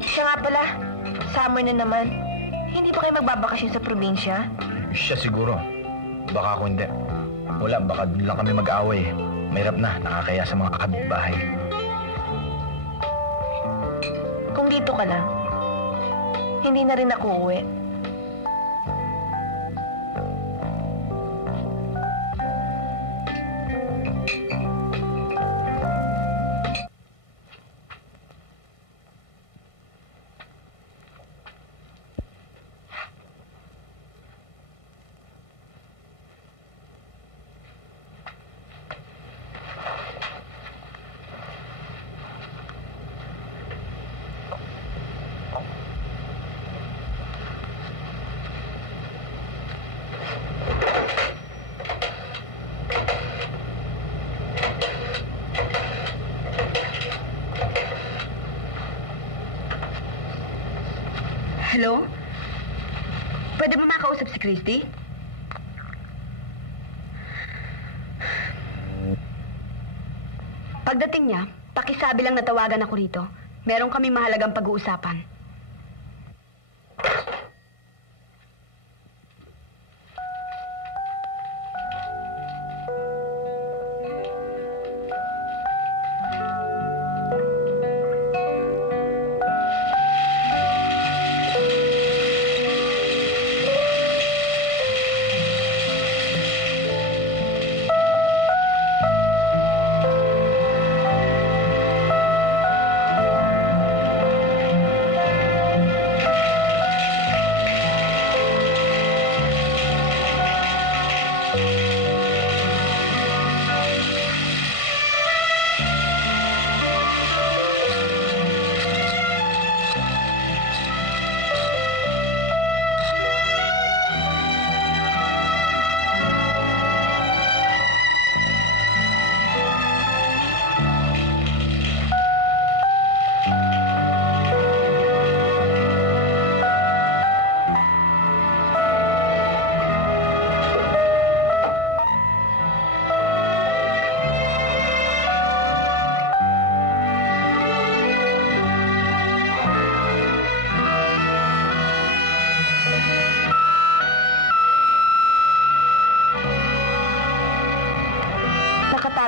Siya nga pala. Summer na naman. Hindi ba kayo magbabakasyon sa probinsya? Siya siguro. Baka ako hindi. Wala, baka doon lang kami mag-away. Mahirap na, nakakaya sa mga kapitbahay. Kung dito ka lang, hindi na rin ako uwi. Hello? Pwede ba makausap si Christy? Pagdating niya, pakisabi lang na tawagan ako rito. Meron kami mahalagang pag-uusapan.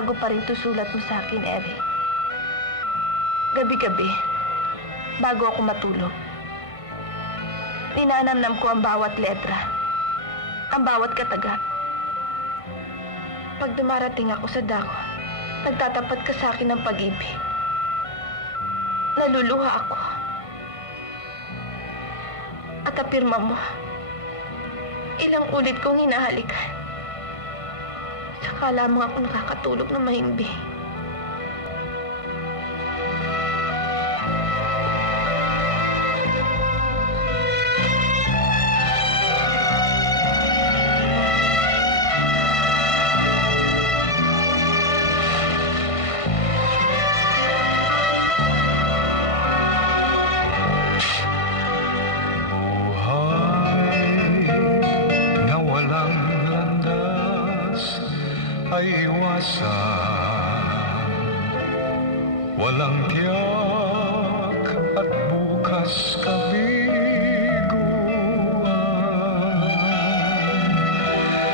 bago pa rin sulat mo sa akin, Eric. Gabi-gabi, bago ako matulog, ninanamnam ko ang bawat letra, ang bawat kataga. Pag dumarating ako sa dako, nagtatapat ka sa akin ng pag-ibig. Naluluha ako. At apirma mo, ilang ulit kong hinahalikan. Saka lamang ako nakakatulog ng mahimbing. Walang tiyak at bukas kabiguan.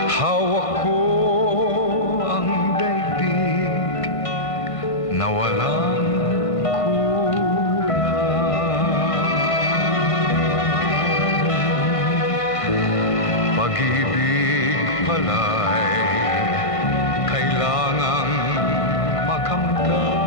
Hawak ko ang daigdig na walang kulang. Pag-ibig pala'y kailangang makamtan.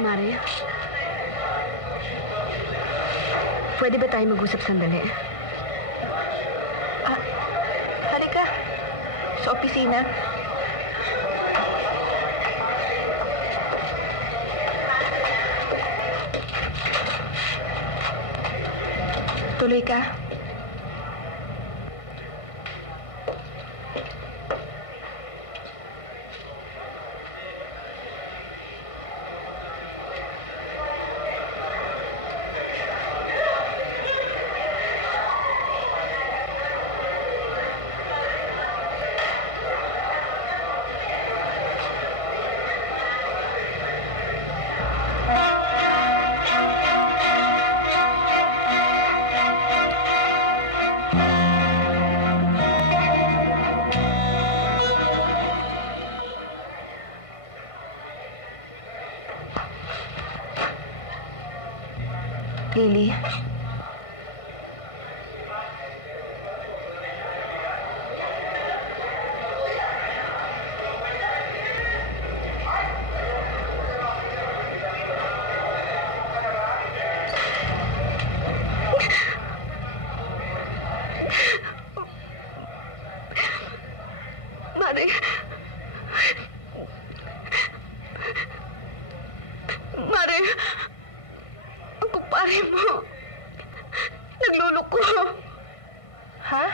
Mare, pwede ba tayo mag-usap sandali? Halika. Sa opisina. Tuloy ka. Lily. Mare. Mare. Ang kumpare mo. Nagluloko. Ha?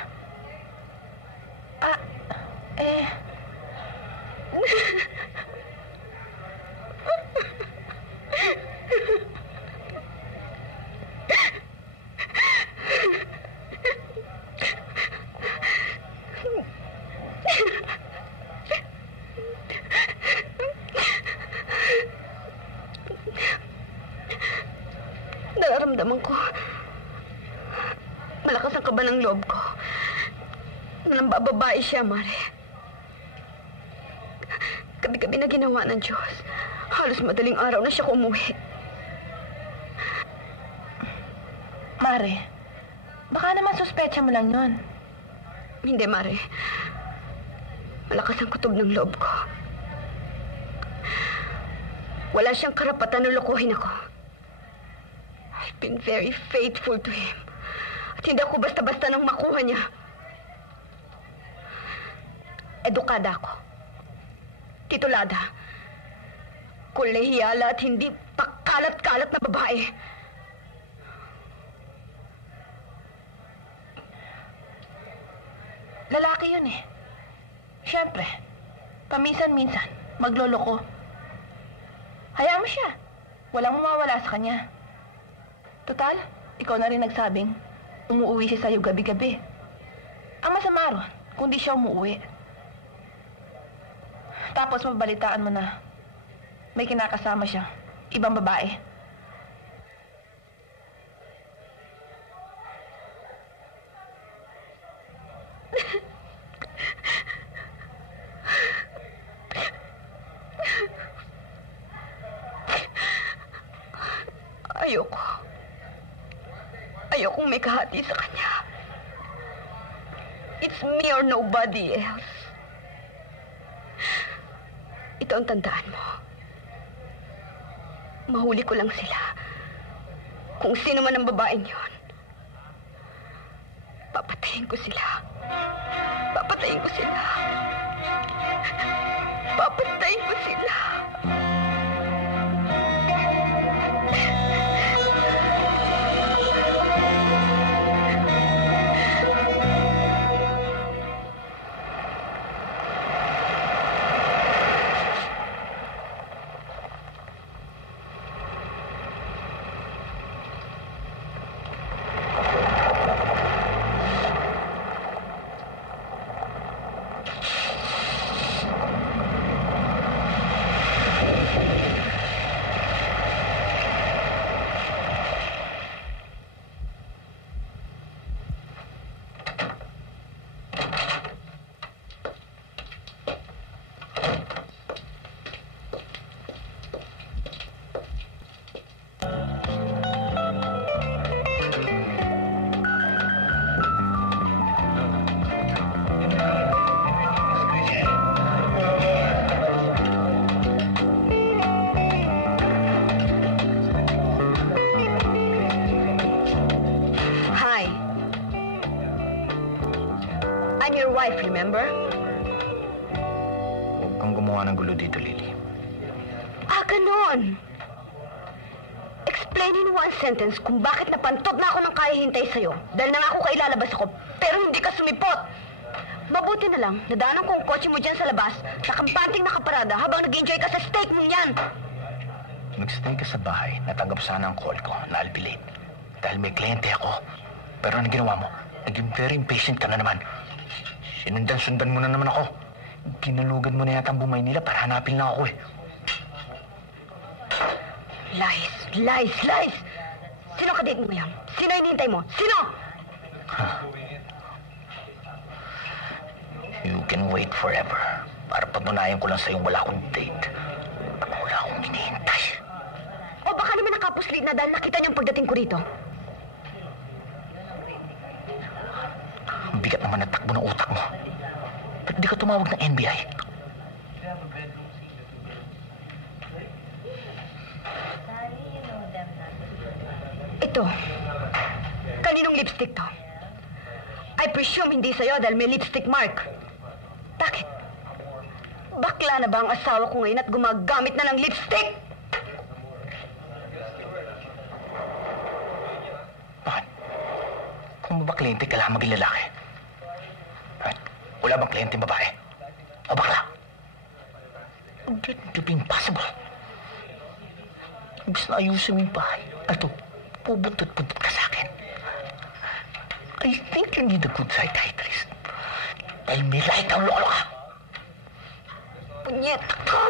laman ng loob ko. Nang bababae siya, Mare. Gabi-gabi na ginawa ng Diyos. Halos madaling araw na siya umuwi. Mare, baka naman suspecha mo lang yun. Hindi, Mare. Malakas ang kutob ng loob ko. Wala siyang karapatan na lokohin ako. I've been very faithful to him. At hindi ako basta-basta nang makuha niya. Edukada ako. Titulada. Kolehiyala at hindi pakalat-kalat na babae. Lalaki yun eh. Siyempre, paminsan-minsan, magloloko. Hayaan mo siya. Walang mawawala sa kanya. Total, ikaw na rin nagsabing umuwi siya sa'yo gabi-gabi. Ang masama ron, kung di siya umuwi. Tapos mabalitaan mo na may kinakasama siya, ibang babae. Ayoko. Ayokong may kahati sa kanya. It's me or nobody else. Ito ang tandaan mo. Mahuli ko lang sila. Kung sino man ang babaeng yon, papatayin ko sila. Papatayin ko sila. Papatayin ko sila. I'm your wife, remember? Huwag kang gumawa ng gulo dito, Lily. Ah, ganon. Explain in one sentence kung bakit napantot na ako ng kaya hintay sa'yo. Dahil nangako ka ilalabas ako, pero hindi ka sumipot. Mabuti na lang, nadaanan ko ang kotse mo dyan sa labas, nakampanting nakaparada habang nag-enjoy ka sa steak mong yan. Nag-stay ka sa bahay, natanggap sana ang call ko, na-albilate. Dahil may kliyente ako. Pero ano ginawa mo? Naging very impatient ka na naman. Sinundan-sundan mo na naman ako. Ginalugan mo na yata ang bumay nila para hanapin lang ako eh. Lies, lies, lies! Sino ka-date mo ngayon? Sino hinihintay mo? Sino? You can wait forever. Para patunayan ko lang sa'yong wala akong date. At wala akong hinihintay. O baka naman nakapuslit na dahil nakita niyong pagdating ko rito. Ang bigat naman na takbo ng utak mo. Ba't di ka tumawag ng NBI? Ito. Kaninong lipstick to? I presume hindi sa'yo dahil may lipstick mark. Bakit? Bakla na ba ang asawa ko ngayon at gumagamit na ng lipstick? Bakit? Kung ba kliyente ka lang maging lalaki? Right? Wala bang kliyente babae? O bakla? That would be impossible. Ibig na ayusin mo yung bahay. Ato, pubuntot-buntot ka sa akin. I think you need a good psychiatrist. Dahil may right ang lolo ka. Punyet ka!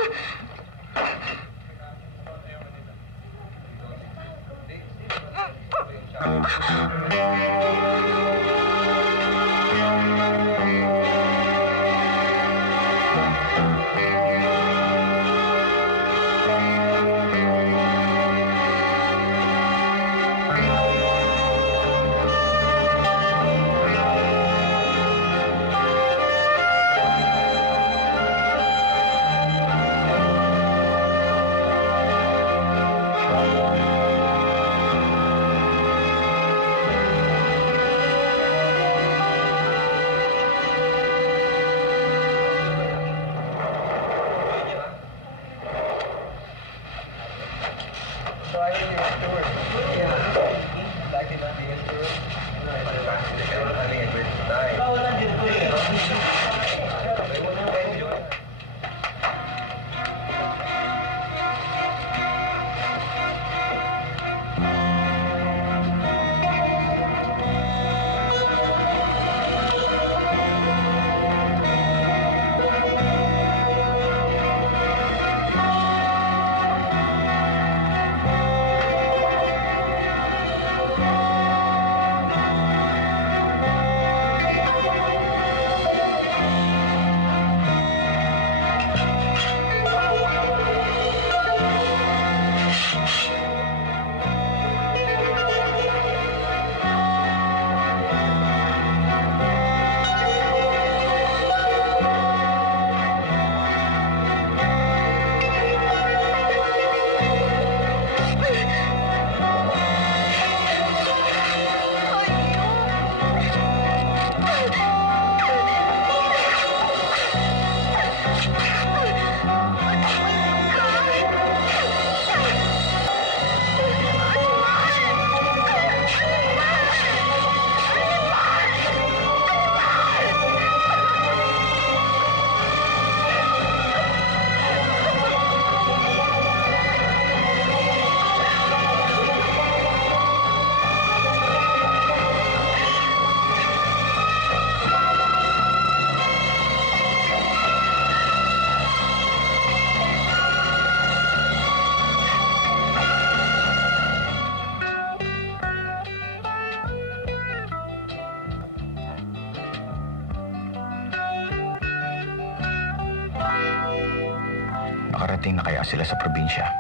nakarating na kaya sila sa probinsya?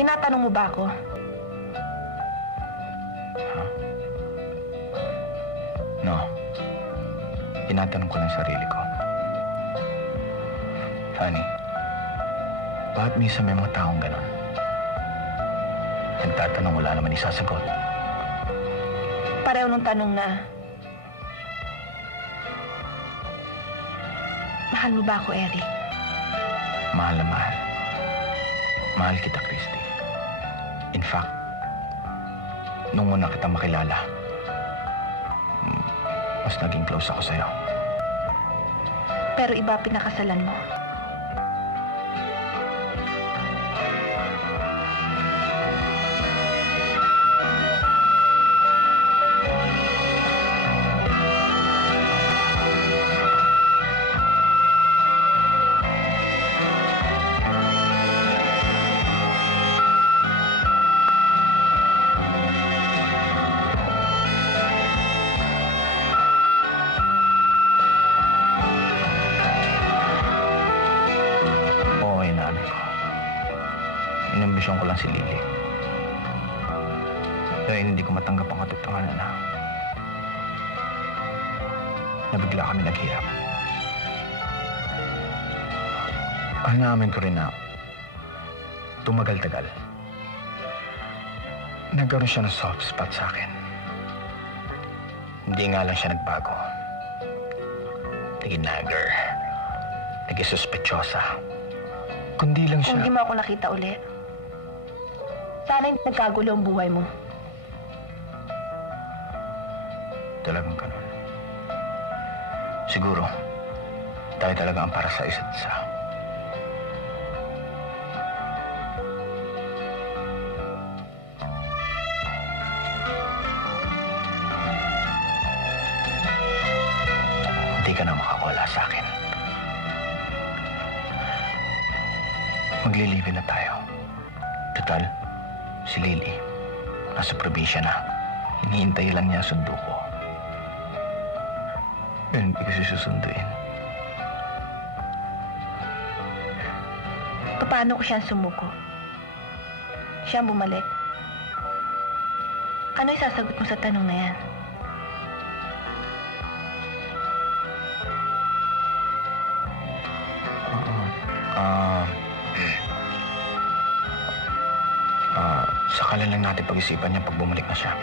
Tinatanong mo ba ako? No. Tinatanong ko ng sarili ko. Honey, bakit minsan may mga taong ganon? Nagtatanong, wala naman isasagot. Pareho nung tanong na, mahal mo ba ako, Eric? Mahal na mahal. Mahal kita, Christy. In fact, nung una kita makilala, mas naging close ako sa'yo. Pero iba pinakasalan mo. Inambisyon ko lang si Lily. Dahil hindi ko matanggap ang katotohanan na bigla kami naghirap. Namin ko rin na tumagal-tagal. Nagkaroon siya ng soft spot sa akin. Hindi nga lang siya nagbago. Naging nagger. Naging suspetyosa. Kundi lang siya. Kung hindi mo ako nakita uli, sana hindi nagkagulo ang buhay mo. Talagang ganun. Siguro, tayo talaga ang para sa isa't isa. Hindi ka na makakawala sa akin. Maglilibin na tayo. Total, si Lily, nasa probinsya na. Hinihintay lang niya ang sundo ko. Yun, hindi kasi susunduin. Paano ko siyang sumuko? Siyang bumalik? Ano isasagot mo sa tanong na yan? Saka lang natin pag-isipan niya pag bumalik na siya.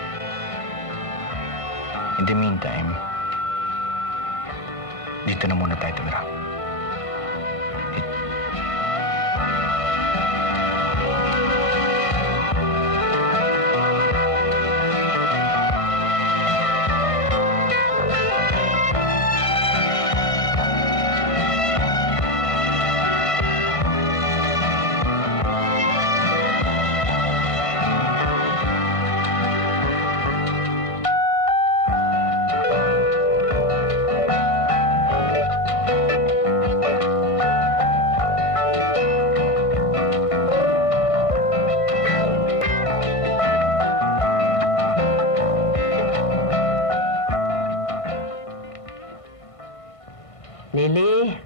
In the meantime, dito na muna tayo tumira. Lily?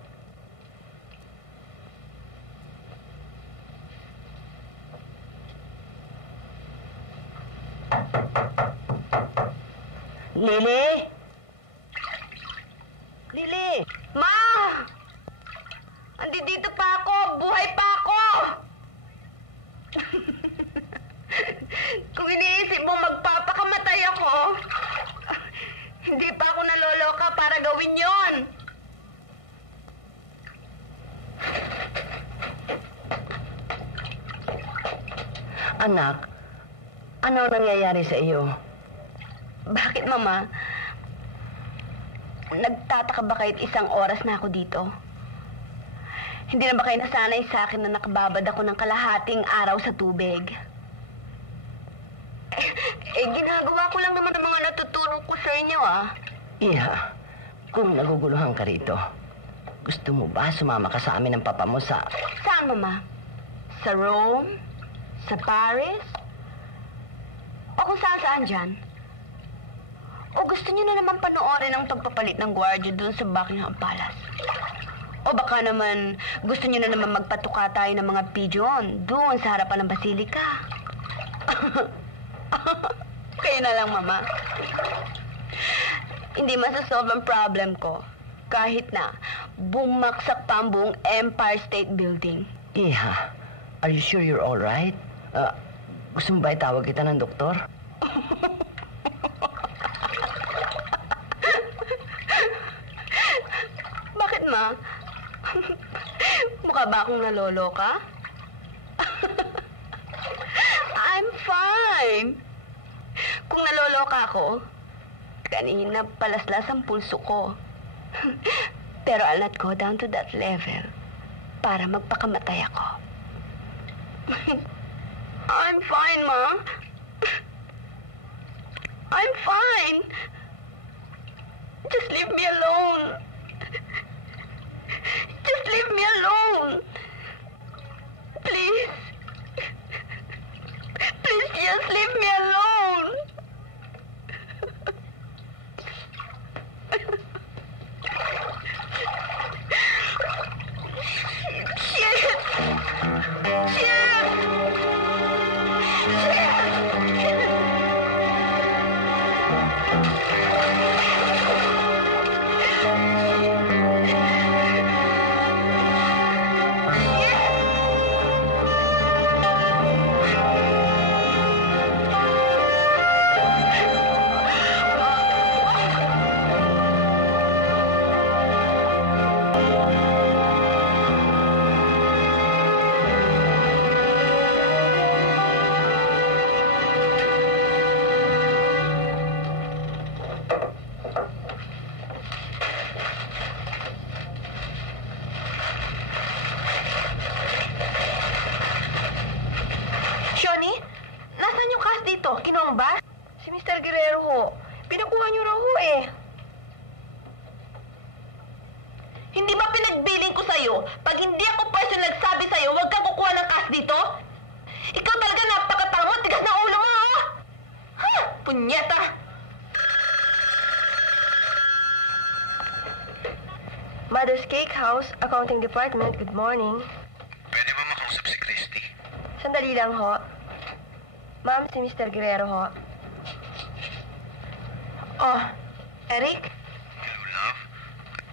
Lily? Lily? Ma! Andito pa ako! Buhay pa ako! Kung iniisip mo magpapakamatay ako, hindi pa ako naloloka para gawin yon. Anak, ano nangyayari sa iyo? Bakit, Mama? Nagtataka ba kahit isang oras na ako dito? Hindi na ba kayo nasanay sa akin na nakababad ako ng kalahating araw sa tubig? Ginagawa ko lang naman ang mga natuturo ko sa inyo, ah. Iha, kung naguguluhan ka rito, gusto mo ba sumama ka sa amin ng papa mo sa... Saan, Mama? Sa Rome? Sa Paris? O kung saan-saan dyan? O gusto niyo na naman panoorin ang pagpapalit ng gwardiya doon sa Buckingham Palace? O baka naman gusto niyo na naman magpatuka tayo ng mga pigeon doon sa harapan ng basilika. Kayo na lang, Mama. Hindi masasolve ang problem ko kahit na bumagsak pa ang buong Empire State Building. Iha, are you sure you're alright? Gusto mo ba itawag kita ng doktor? Bakit, Ma? Mukha ba akong naloloka? I'm fine. Kung naloloka ako, kanina palaslas ang pulso ko. Pero I'll not go down to that level para magpakamatay ako. I'm fine, Ma. I'm fine. Just leave me alone. Just leave me alone. Please. Please just leave me alone. Shit. Shit. Shoni, nasaan yung cast dito? Kinuha mo ba? Si Mr. Guerrero ho. Pinakuha niyo raw ho eh. Hindi ba pinagbiling ko sa'yo? Pag hindi ako person nagsabi sa'yo, huwag kang kukuha ng cast dito? Ikaw talaga napakatamo, tigas ng ulo mo, ha? Ha? Punyeta! Mother's Cake House, Accounting Department, good morning. Pwede ba makausap si Christy? Sandali lang ho. Ma'am, si Mr. Guerrero ho. Oh, Eric? Hello, love.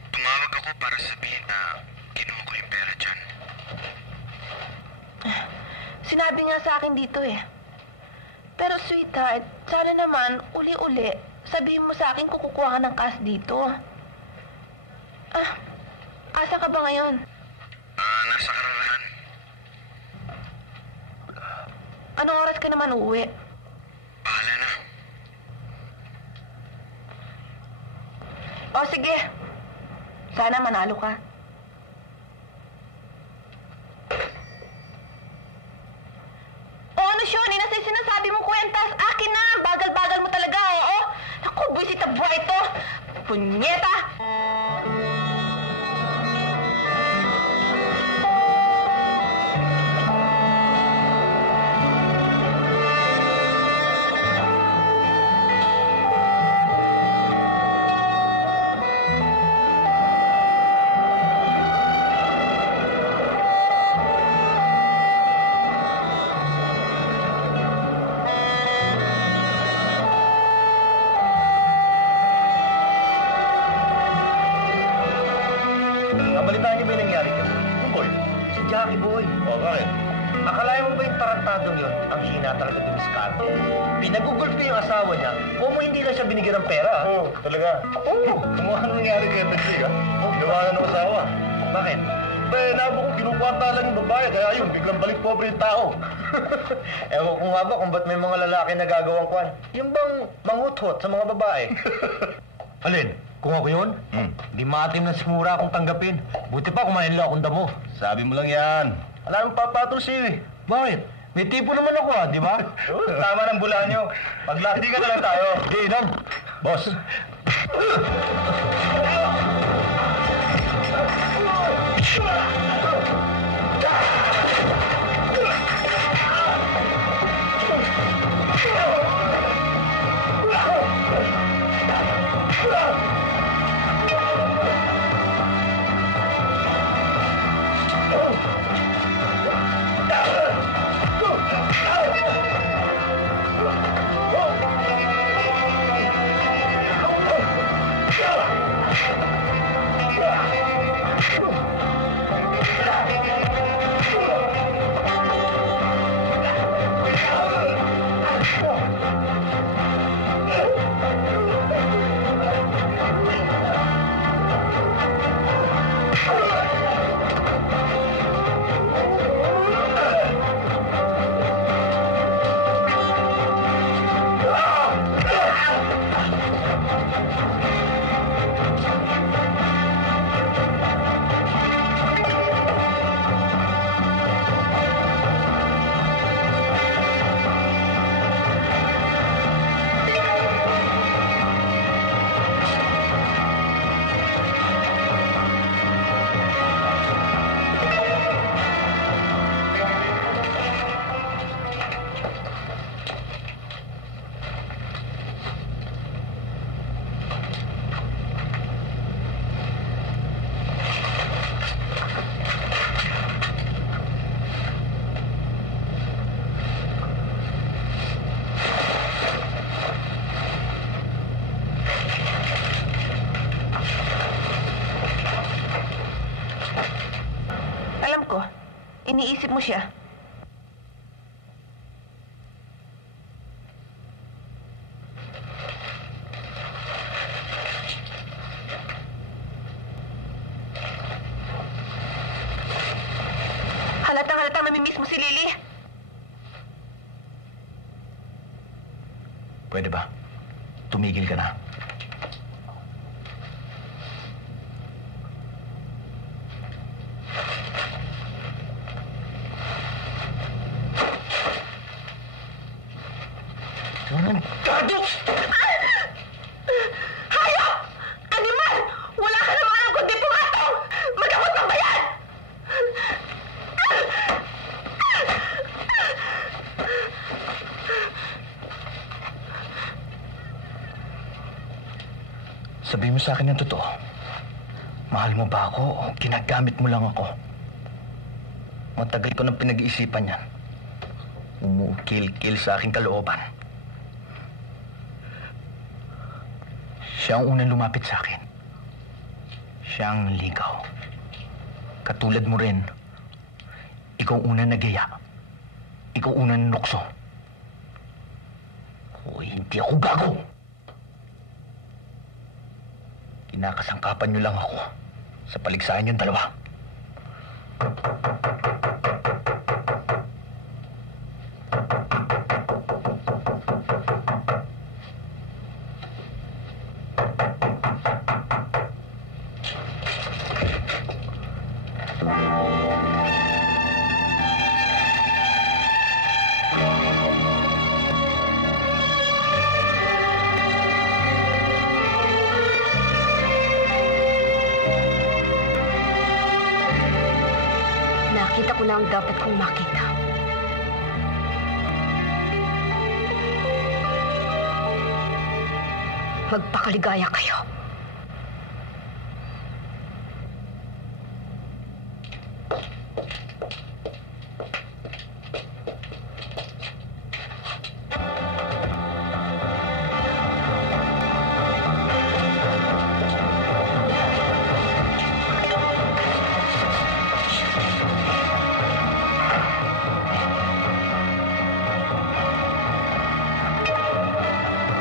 Tumawag ako para sabihin na kinuha ko yung pera dyan. Sinabi nga sa akin dito eh. Pero sweetheart, sana naman uli-uli sabihin mo sa akin kung kukuha ka ng cash dito. Asa ka ba ngayon? Nasa Kararahan. Anong oras ka naman uuwi? Bahala na. O sige, sana manalo ka. O ano, Shoni? Nasa yung sinasabi mo kwentas? Akin na! Bagal-bagal mo talaga, oo? Naku, buwisit na buhay ito! Punyeta! Nabalitaan niyo ba yung nangyari ka? Yung boy? Si Jackie Boy. O, bakit? Akalain mo ba yung tarantadong yun? Ang hina talaga dumiskarte. Pinagugulp ko yung asawa niya. Kung mo hindi lang siya binigyan ng pera. Oo, talaga. Oo. Kumuha na nangyari kay Betsy, ha? Ginawa na ng asawa. Bakit? Nabo ko, kinukwarta lang yung babae, kaya yun, biglang balik pobre yung tao. Ewan ko nga ba kung ba't may mga lalaki na gagawang kwan. Yung bang manguthot sa mga babae. Alin? Kung ako yun? Di matim na simura akong tanggapin. Buti pa kumain lang akong damo. Sabi mo lang yan. Alam mo papatol siya, eh. Bakit? May tipo naman ako di ba? Tama ng bulaan nyo. Maglati ka na lang tayo. Di, Inan. Boss. iniisip mo siya. Halatang namimiss mo si Lily. Pwede ba? Tumigil ka na. Hayop! Animal! Wala ka namang alam kundi pumatong! Magamot mo ba yan? Sabihin mo sa akin ng totoo. Mahal mo ba ako o ginagamit mo lang ako? Matagal ko nang pinag-iisipan yan. Umukil-kil sa aking kalooban. Siya ang unang lumapit sa akin. Siya ang ligaw. Katulad mo rin, ikaw unang nagaya. Ikaw unang nukso. O hindi ako gago. Kinakasangkapan niyo lang ako sa paligsahan yung dalawa. Nakita ko na ang dapat kong makita. Magpakaligaya kayo.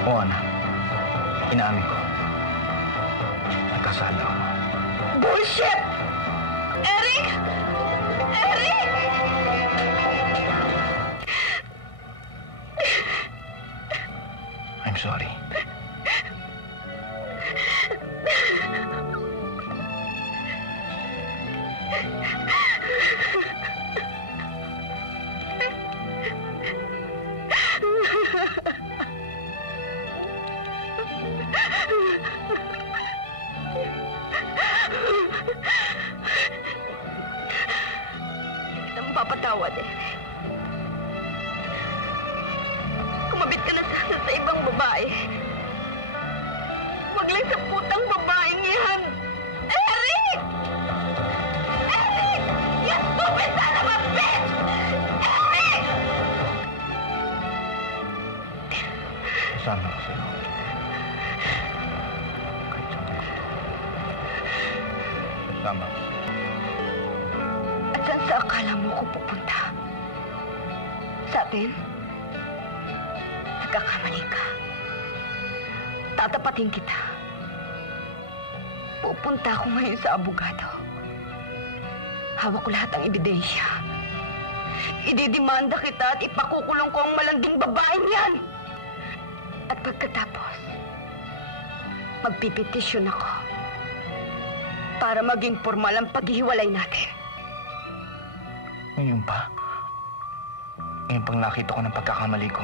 O Ana, inaamin ko. Nagkasala ako. Bullshit! Eric! Eric! I'm sorry. Papatawad eh. Kumabit ka na sana sa ibang babae. Wag lang sa putang babaeng yan. Eric! Eric! You stupid son of a bitch! Eric! Kasama ko sa'yo. Kahit saan ako. Kasama ko. At saan sa akala mo ko pupunta? Sa atin? Nagkakamali ka. Tatapatin kita. Pupunta ako ngayon sa abogado. Hawak ko lahat ng ebidensya. Ididimanda kita at ipakukulong ko ang malanding babaeng yan. At pagkatapos, magpipetisyon ako para maging formal ang paghihiwalay natin. Ngayon pa? Ngayon pang nakita ko ng pagkakamali ko.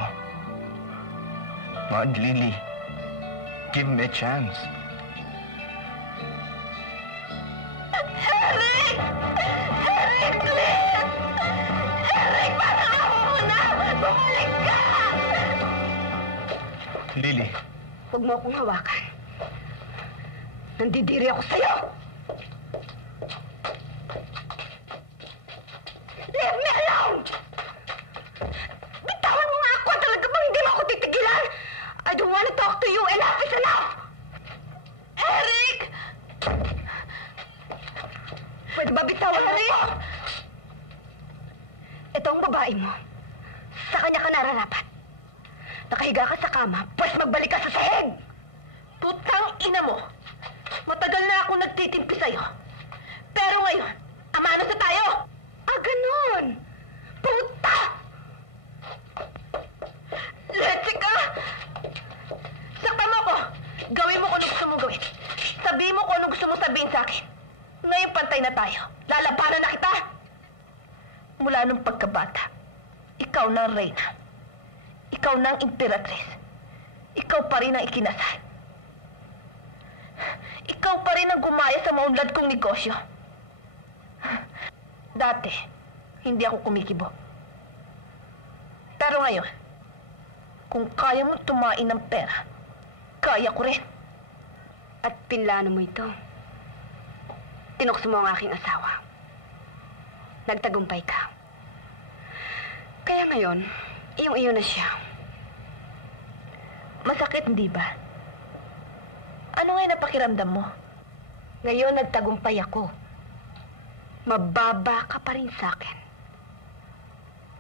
Mahal, Lily. Give me a chance. Eric! Eric, please! Eric, parang ako muna! Bumalik ka! Lily. Huwag mo akong hawakan. Nandidiri ako sa'yo! Leave me alone! Bitawan mo nga ako! Talaga bang hindi mo ako titigilan? I don't want to talk to you. Enough is enough! Eric! Pwede ba bitawan mo? pagkain mo. Sa kanya ka nararapat. Nakahiga ka sa kama, pues magbalik ka sa sahig! Putang ina mo! Matagal na ako nagtitimpi sa'yo. Pero ngayon, amano sa tayo! Ah, ganun! Puta! Jessica! Saktan mo ko! Gawin mo kung ano gusto mong gawin. Sabihin mo kung ano gusto mong sabihin sa akin. Ngayon pantay na tayo. Lalabanan na kita! Mula nung pagkabata, ikaw na ang reyna. Ikaw na ang imperatriz. Ikaw pa rin ang ikinasal. Ikaw pa rin ang gumaya sa maunlad kong negosyo. Dati, hindi ako kumikibo. Pero ngayon, kung kaya mo tumain ng pera, kaya ko rin. At pinlano mo ito. Tinukso mo ang aking asawa. Nagtagumpay ka. Kaya ngayon, iyong-iyo na siya. Masakit, hindi ba? Ano ngayon napakiramdam mo? Ngayon nagtagumpay ako. Mababa ka pa rin sa akin.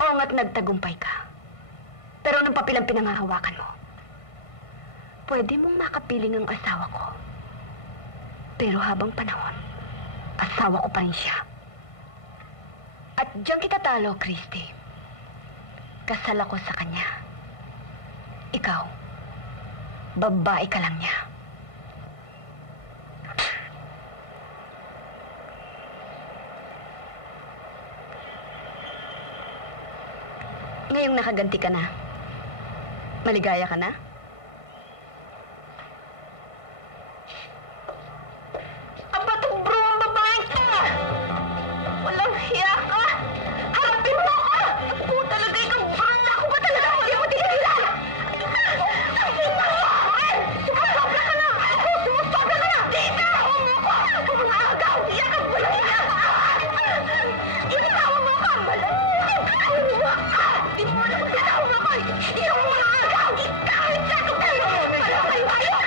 Oo nga't nagtagumpay ka. Pero anong papel ang pinangahawakan mo? Pwede mong makapiling ang asawa ko. Pero habang panahon, asawa ko pa rin siya. At diyan kita talo, Christy. Kasal ako sa kanya. Ikaw, babae ka lang niya. Ngayong nakaganti ka na, maligaya ka na? Aba, itong bro ang babaeng to! Walang hiya ka! Harapin mo ka! Ako talaga ikaw, bro! Ako ba talaga? Hindi mo titigilan! Sumusobra ka na! Sumusobra ka na! Dito! Mga agaw! Hiya ka! Walang hiya ka! Itawa mo ka! Malamig! Di mo alam kung itawa mo ko! Yung mga agaw! Kahit sa ito kayo! Walang kayo!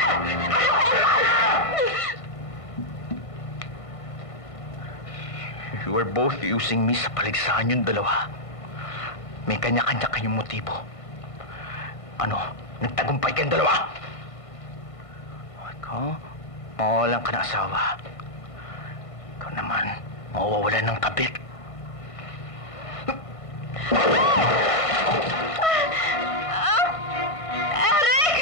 You are both using me sa paligsahan yung dalawa. May kanya-kanya kayong motibo. Ano? Nagtagumpay kayong dalawa? Ikaw, mawawalan ka ng asawa. Ikaw naman, mawawalan ng kabit. Eric!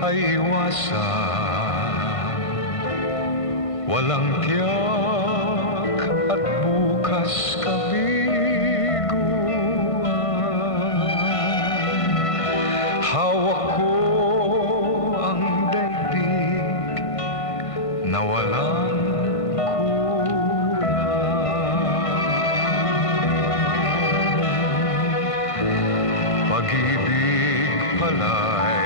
ay iwasan. Walang tiyak at bukas kabiguan. Hawak ko ang daigdig na walang pag-ibig pala'y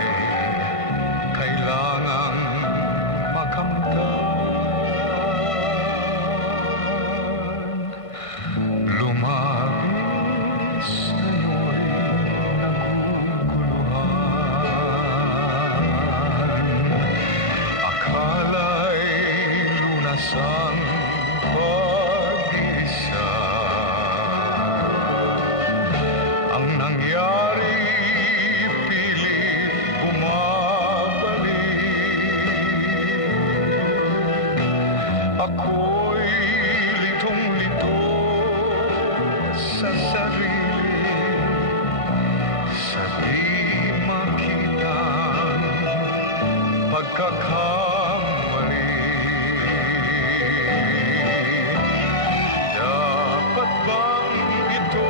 kailangang makamtan. Lumabis ngayon'y naguguluhan. Akala'y lunas ang pag-isa. Ang nangyari pilit sa sarili sa di makitang pagkakamali. Dapat bang ito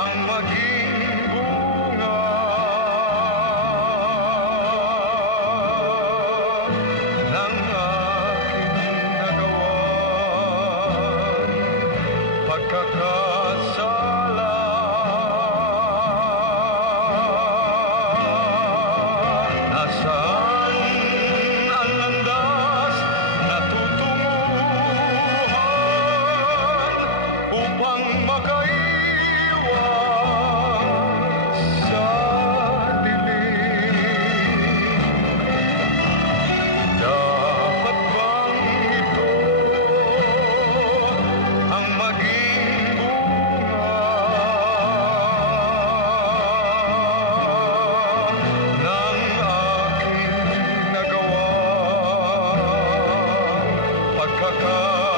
ang maging bunga ng aking nagawang pagkakasala? Nasaan ang landas na tutunguhan upang makaiwas sa dilim? Dapat bang ito ang maging bunga ng aking nagawang pagkakasala?